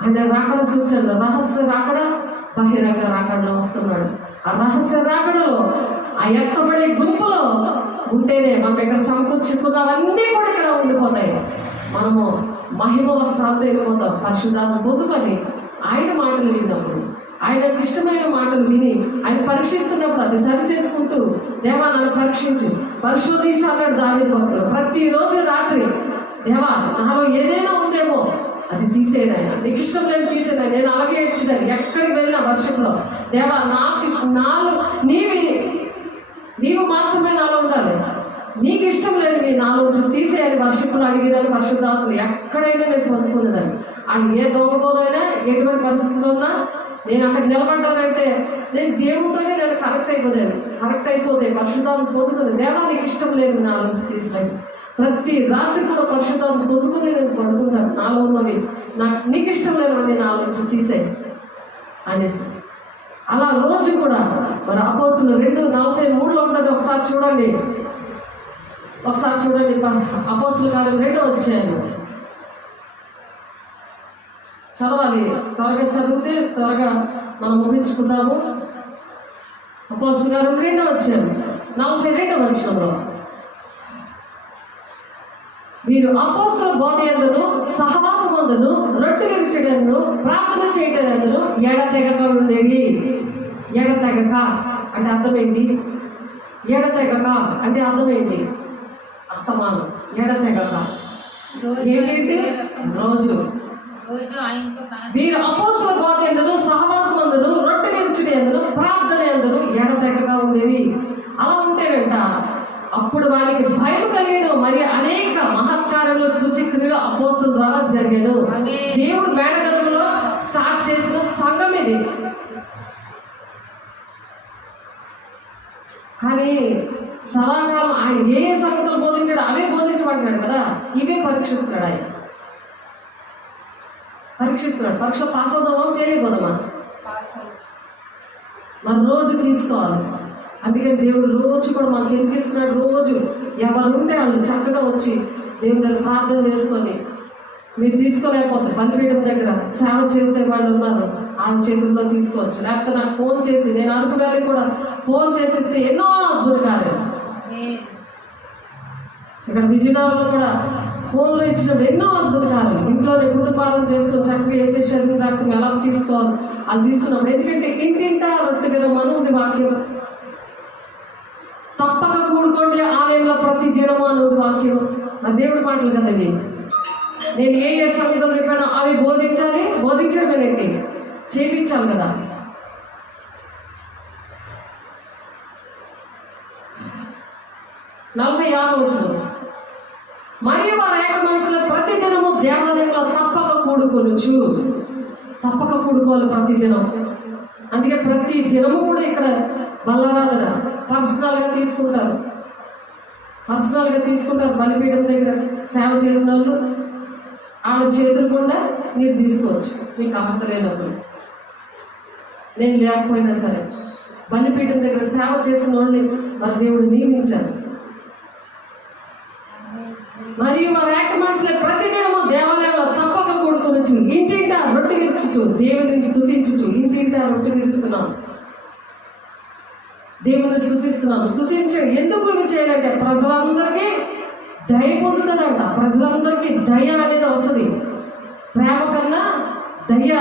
ఆయన రాకడ సూచన, రహస్య రాకడ, బహిరంగ రాకడలో వస్తున్నాడు. ఆ రహస్య రాకడలో ఆ ఎత్తబడే గుంపులో ఉంటేనే మనం ఇక్కడ సమకూర్చుకున్నవన్నీ కూడా ఇక్కడ ఉండిపోతాయి. మనము మహిమ వస్త్రాలతో వెళ్ళిపోతాం. పరిశుద్ధాత్మ పొందుకొని ఆయన మాటలు విన్నప్పుడు, ఆయనకు ఇష్టమైన మాటలు విని ఆయన పరీక్షిస్తున్నప్పుడు అది సరి చేసుకుంటూ దేవా నన్ను పరీక్షించు, పరిశోధించాలన్నాడు దావీదు భక్తులు. ప్రతిరోజు రాత్రి దేవా నాలో ఏదైనా ఉందేమో అది తీసేదాయన, నీకు ఇష్టం లేదు తీసేదాన్ని. నేను అలాగే ఏడ్చేదాన్ని ఎక్కడికి వెళ్ళినా వర్షంలో. దేవా నాలో నీవు మాత్రమే నాలో ఉండాలి, నీకు ఇష్టం లేదు మీ నాలోంచి తీసేయాలి. వర్షకులు అడిగేదాన్ని పరిశుద్ధాత్మలు ఎక్కడైనా నేను పొందుకునేదాన్ని. ఆయన ఏ దొంగబోదైనా ఎటువంటి పరిస్థితుల్లో ఉన్నా నేను అక్కడ నిలబడ్డానంటే నేను దేవుడితోనే నేను కనెక్ట్ అయిపోతే పరిశుద్ధాత్మ పొందుతుంది. దేవా నీకు ఇష్టం లేదు నాలోంచి తీసేయాలి. ప్రతి రాత్రి కూడా పరిశుద్ధాత్మ పొందుకొని నేను పడుకుంటాను. నాలో ఉన్నవి నీకు ఇష్టం లేదు అని నాలోంచి తీసేయి అనేసి. అలా రోజు కూడా మరి అపోస్తులు 2:43 ఉంటుంది. ఒకసారి చూడండి అపోస్తుల కార్యం 2వ అధ్యాయం చదవాలి. త్వరగా చదివితే త్వరగా మనం ముగించుకుందాము. అపోస్తుల కార్యం 2వ అధ్యాయం 42వ వచనంలో వీరు అపోస్తుల బోధ యందును సహవాసమందును రొట్టె విరిచెదను ప్రార్థన చేయటందును ఎడతెగక ఉండేది. ఎడతెగక అంటే అర్థం ఏంటి? ఎడతెగక అంటే అర్థం ఏంటి? అస్తమానం. ఎడతెగక ఏంటి? రోజు. వీరు అపోస్తుల బోధ యందును సహవాసమందును రొట్టె విరిచెదను ప్రార్థన యందును ఎడతెగక ఉండేది. అలా ఉంటేనంట అప్పుడు వారికి భయం కలిగేను. మరి అనేక మహత్కార్యాలు సూచక్రియలు అపోస్తుల ద్వారా జరిగాను. దేవుడు మేడగదులో స్టార్ట్ చేసిన సంఘం ఇది. కానీ సదాకాలం ఆయన ఏ సంగతులు బోధించాడు అవే బోధించమంటున్నాడు కదా, ఇవే పరీక్షిస్తున్నాడు ఆయన. పరీక్షిస్తున్నాడు. పరీక్ష పాస్ అవుదామా చేయలేకపోదామా? మన రోజు తీసుకోవాలి. అందుకని దేవుడు రోజు కూడా మనకి ఎందుకు ఇస్తున్నాడు? రోజు ఎవరుంటే వాళ్ళు చక్కగా వచ్చి దేవుని దగ్గర ప్రార్థన చేసుకొని, మీరు తీసుకోలేకపోతే బలిపీఠం దగ్గర సేవ చేసే వాళ్ళు ఉన్నారు, వాళ్ళ చేతుల్లో తీసుకోవచ్చు. లేకపోతే నాకు ఫోన్ చేసి, నేను అరకు గారి కూడా ఫోన్ చేసేస్తే ఎన్నో అద్భుతాలు. ఇక్కడ విజయనగరంలో కూడా ఫోన్లో ఇచ్చినప్పుడు ఎన్నో అద్భుతాలు. ఇంట్లోనే కుటుంబాలను చేసుకొని చక్కగా వేసే శరీరం రక్తం ఎలా తీసుకోవాలి అది తీసుకున్నప్పుడు. ఎందుకంటే ఇంటింటా రొట్టె విరమని ఉంది వాక్యం. తప్పక కూడుకోండి ఆలయంలో ప్రతి దినము అనేది వాక్యం. ఆ దేవుడి మాటలు కదా ఇవి. నేను ఏ ఏ సంగతులు చెప్పానో అవి బోధించాలి. బోధించడమేనండి, చేపించాలి కదా. నలభై 46 వచనం. మరియు వారి ఏక మనసులో ప్రతి దినము దేవాలయంలో తప్పక కూడుకొనుచు. తప్పక కూడుకోవాలి ప్రతి దినం. అందుకే ప్రతి దినము కూడా ఇక్కడ బల్లారాధన పర్సనల్గా తీసుకుంటారు. బలిపీఠం దగ్గర సేవ చేసిన వాళ్ళు ఆమె చేతులు కూడా మీరు తీసుకోవచ్చు, మీకు అర్హత లేనప్పుడు. నేను లేకపోయినా సరే బలిపీఠం దగ్గర సేవ చేసిన వాళ్ళని మరి దేవుడు నియమించారు. మరియు వారి ఏక మనసులో ప్రతిదినము దేవాలయంలో తప్పక కూడుకొనుచు, ఇంటింటా రొట్టె విరుచుచు దేవుని స్తుతించుచు. ఇంటింటా రొట్టె విరుస్తున్నాం, దేవుని స్తుతిస్తున్నాం. ఎందుకు ఇవి చేయాలంటే ప్రజలందరికీ దయ పొందుతుందంట. ప్రజలందరికీ దయ అనేది వస్తుంది. ప్రేమ కన్నా దయ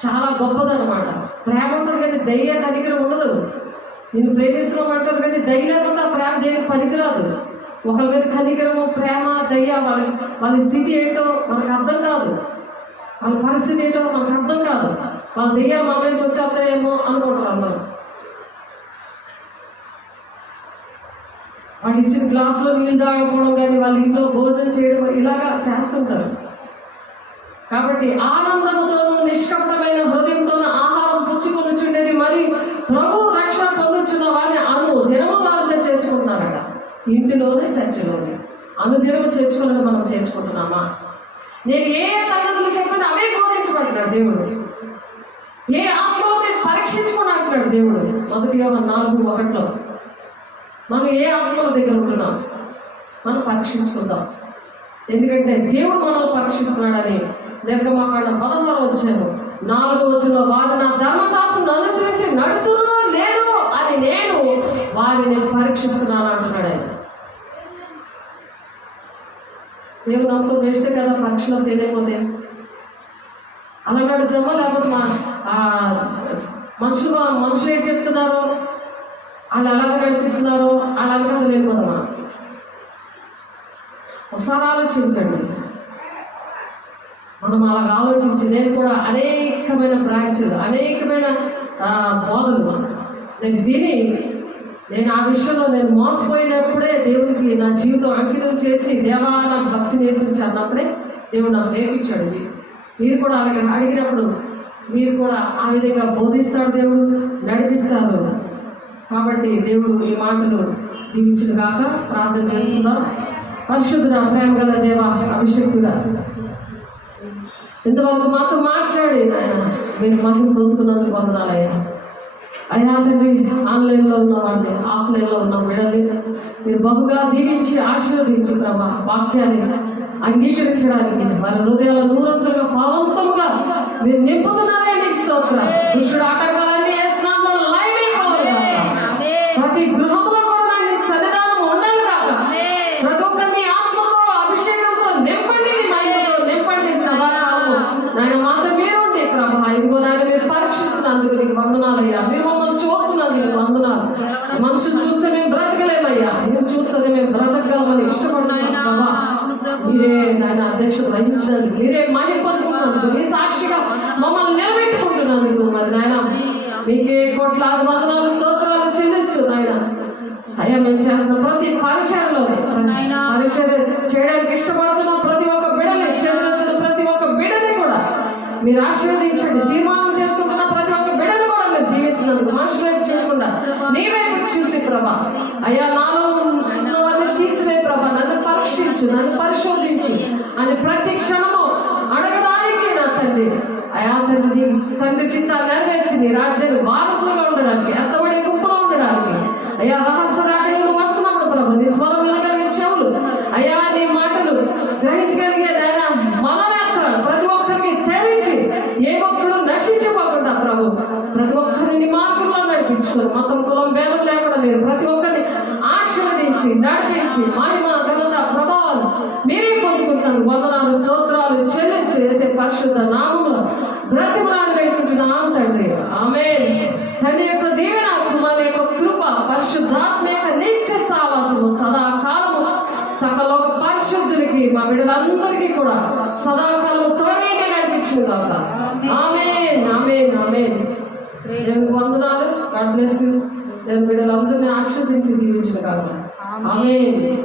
చాలా గొప్పదనమాట. ప్రేమ ఉంటుంది కానీ దయ కనికరం ఉండదు. నేను ప్రేమిస్తున్నామంటారు కానీ దయ లేకుండా ప్రేమ దేనికి పనికిరాదు. ఒకరి మీద కనికరము, ప్రేమ, దయ వాళ్ళ స్థితి ఏంటో మనకు అర్థం కాదు. వాళ్ళ పరిస్థితి ఏంటో మనకు అర్థం కాదు. వాళ్ళ దయ్యాలు మన మీదకి వచ్చేస్తాయేమో అనుకుంటారు అందరూ. వాళ్ళు ఇచ్చిన గ్లాసులో నీళ్ళు తాగకపోవడం కానీ, వాళ్ళ ఇంట్లో భోజనం చేయడం ఇలాగా చేస్తుంటారు. కాబట్టి ఆనందముతోనూ నిష్కప్తమైన హృదయంతోనూ ఆహారం పుచ్చుకొనుచుండేది, మరి ప్రభు రక్షణ పొందుచున్న వారిని దినము వారితో చేర్చుకుంటున్నారట. ఇంటిలోనే చర్చిలోనే అనుదినము చేర్చుకోవాలని మనం చేర్చుకుంటున్నామా? నేను ఏ సంగతులు చెప్పినా అవే బోధించబడినాడు దేవుడు. ఏ ఆత్మలో నేను పరీక్షించుకొని అంటున్నాడు దేవుడు. 1 యోహాను 4:1 మనం ఏ ఆత్మల దగ్గర ఉంటున్నాం మనం పరీక్షించుకుందాం. ఎందుకంటే దేవుడు మనల్ని పరీక్షిస్తున్నాడని నిర్గమకాండం 16వ అధ్యాయం 4వ వచనంలో, వారు నా ధర్మశాస్త్రం అనుసరించి నడుతురో లేదు అని నేను వారిని పరీక్షిస్తున్నాను అంటున్నాడు ఆయన. దేవుడు నమ్మకం వేస్తే కదా పరీక్షలో తెలియకపోతే అలా నడుద్దామా? లేకపోతే మనుషులు ఏం చెప్తున్నారో వాళ్ళు అలాగే నడిపిస్తున్నారో వాళ్ళు అనుకం లేకపోదామా? ఒకసారి ఆలోచించండి. మనం అలాగ ఆలోచించి, నేను కూడా అనేకమైన బ్రాంచ్లు, అనేకమైన బోధలు నేను విని, నేను ఆ విషయంలో నేను మోసపోయినప్పుడే దేవుడికి నా జీవితం అంకితం చేసి దేవా నాకు భక్తి నేర్పించి అన్నప్పుడే దేవుడు నాకు నేర్పించాడు. మీరు కూడా అలాగే అడిగినప్పుడు మీరు కూడా ఆ విధంగా బోధిస్తాడు దేవుడు, నడిపిస్తారు. కాబట్టి దేవుడు ఈ మాటలు దీవించును గాక. ప్రార్థన చేసుకుందాం. పరిశుద్ధుడ, ప్రేమ గల దేవ, అభిషేకుడా, ఇంతవరకు మాతో మాట్లాడి ఆయన మీరు మహిమ పొందుకున్నందుకు వందనాలయ్యా. అయ్యా తండ్రి, ఆన్లైన్లో ఉన్నవాడిని, ఆఫ్లైన్లో ఉన్న బిడ్డని మీరు బహుగా దీవించి ఆశీర్వదించి ప్రభా వాక్యాన్ని అంగీకరించడానికి వారి హృదయాల నూరంతులుగా ఫలవంతముగా మీరు నింపుతున్నారే నీకు స్తోత్రం. కృష్ణుడు ఆటంకాలన్నీ వేస్తున్నాము లైవ్ అయిపోవాలి. ప్రతి గృహంలో కూడా నాకు సన్నిధానం ఉండాలి కాక. ప్రతి ఒక్కరిని ఆత్మతో అభిషేకంతో నింపండి, మహిమతో నింపండి సదాకాలము. నాయన మాతో మీరు ఉండి ప్రభా. ఇదిగో నాయన మీరు పరీక్షిస్తున్నందుకు నీకు వందనాలయ్యా. మీరు మమ్మల్ని చూస్తున్నందుకు నీకు వందనాలు. మనుషులు చూస్తే మేము బ్రతకలేమయ్యా, మీరు చూస్తే మేము బ్రతకగలమని ఇష్టపడుతున్నాం ప్రభా. మీరే నాయన అధ్యక్షత వహించినందుకు, మీరే మహిమ పొందుకున్నందుకు, మీ సాక్షిగా మమ్మల్ని నిలబెట్టుకుంటున్నందుకు మరి నాయన మీకే కోట్లాది వందనాలు స్తోత్రాలు చెల్లిస్తూ నాయన అయ్యా మేము చేస్తున్న ప్రతి పరిచయంలో పరిచర్య చేయడానికి ఇష్టపడుతున్న ప్రతి ఒక్క బిడ్డని, చేతులెత్తిన ప్రతి ఒక్క బిడ్డని కూడా మీరు ఆశీర్వదించండి. తీర్మానం చేసుకుంటున్న ప్రతి ఒక్క బిడ్డని కూడా మీరు దీవిస్తున్నందుకు మనుషుల వైపు చూడకుండా నీ వైపు చూసి ప్రభా. అయ్యా నాలో ఉన్నవన్నీ తీసివే ప్రభా, నన్ను పరీక్షించు, నన్ను పరిశోధించు అని ప్రతి క్షణము అడగడానికి నా తండ్రి. అయా తండ్రి తండ్రి చిత్తాన్ని నెరవేర్చి నీ రాజ్యాన్ని వారసులుగా ఉండడానికి, ఎంతబడి గుంపులో ఉండడానికి అయ్యా రహస్య రాకడలు వస్తున్నాడు ప్రభు. నీ స్వరం వినగలిగే చెవులు, అయ్యా నీ మాటలు గ్రహించగలిగే నాయనా మనోనేత్రాలు ప్రతి ఒక్కరికి తెరిచి ఏ ఒక్కరు నశించిపోకుండా ప్రభు ప్రతి ఒక్కరిని నీ మార్గంలో నడిపించుకొని మతం కులం భేదం లేకుండా మీరు ప్రతి ఒక్కరిని ఆశీర్వదించి నడిపించి మహిమ ఘనత ప్రభావాలు మీరే పొందుకుంటాను. వందనాలు స్తోత్రాలు చెల్లిస్తూ వేసే పరిశుద్ధ నామంలో బ్రతిమలాడు పెట్టుకుంటున్నాం తండ్రి. ఆమేన్. తండ్రి యొక్క దీవెన, కుమారుని యొక్క కృప, పరిశుద్ధాత్మ యొక్క నిత్య సావాసము సదాకాలము సకలోక పరిశుద్ధులకి మా బిడ్డలందరికీ కూడా సదాకాలము తోడే నడిపించును గాక. ఆమేన్ ఆమేన్ ఆమేన్. దేవునికి వందనాలు. God bless you. దేవుని బిడ్డలందరినీ ఆశీర్వదించి దీవించును గాక. ఆమేన్.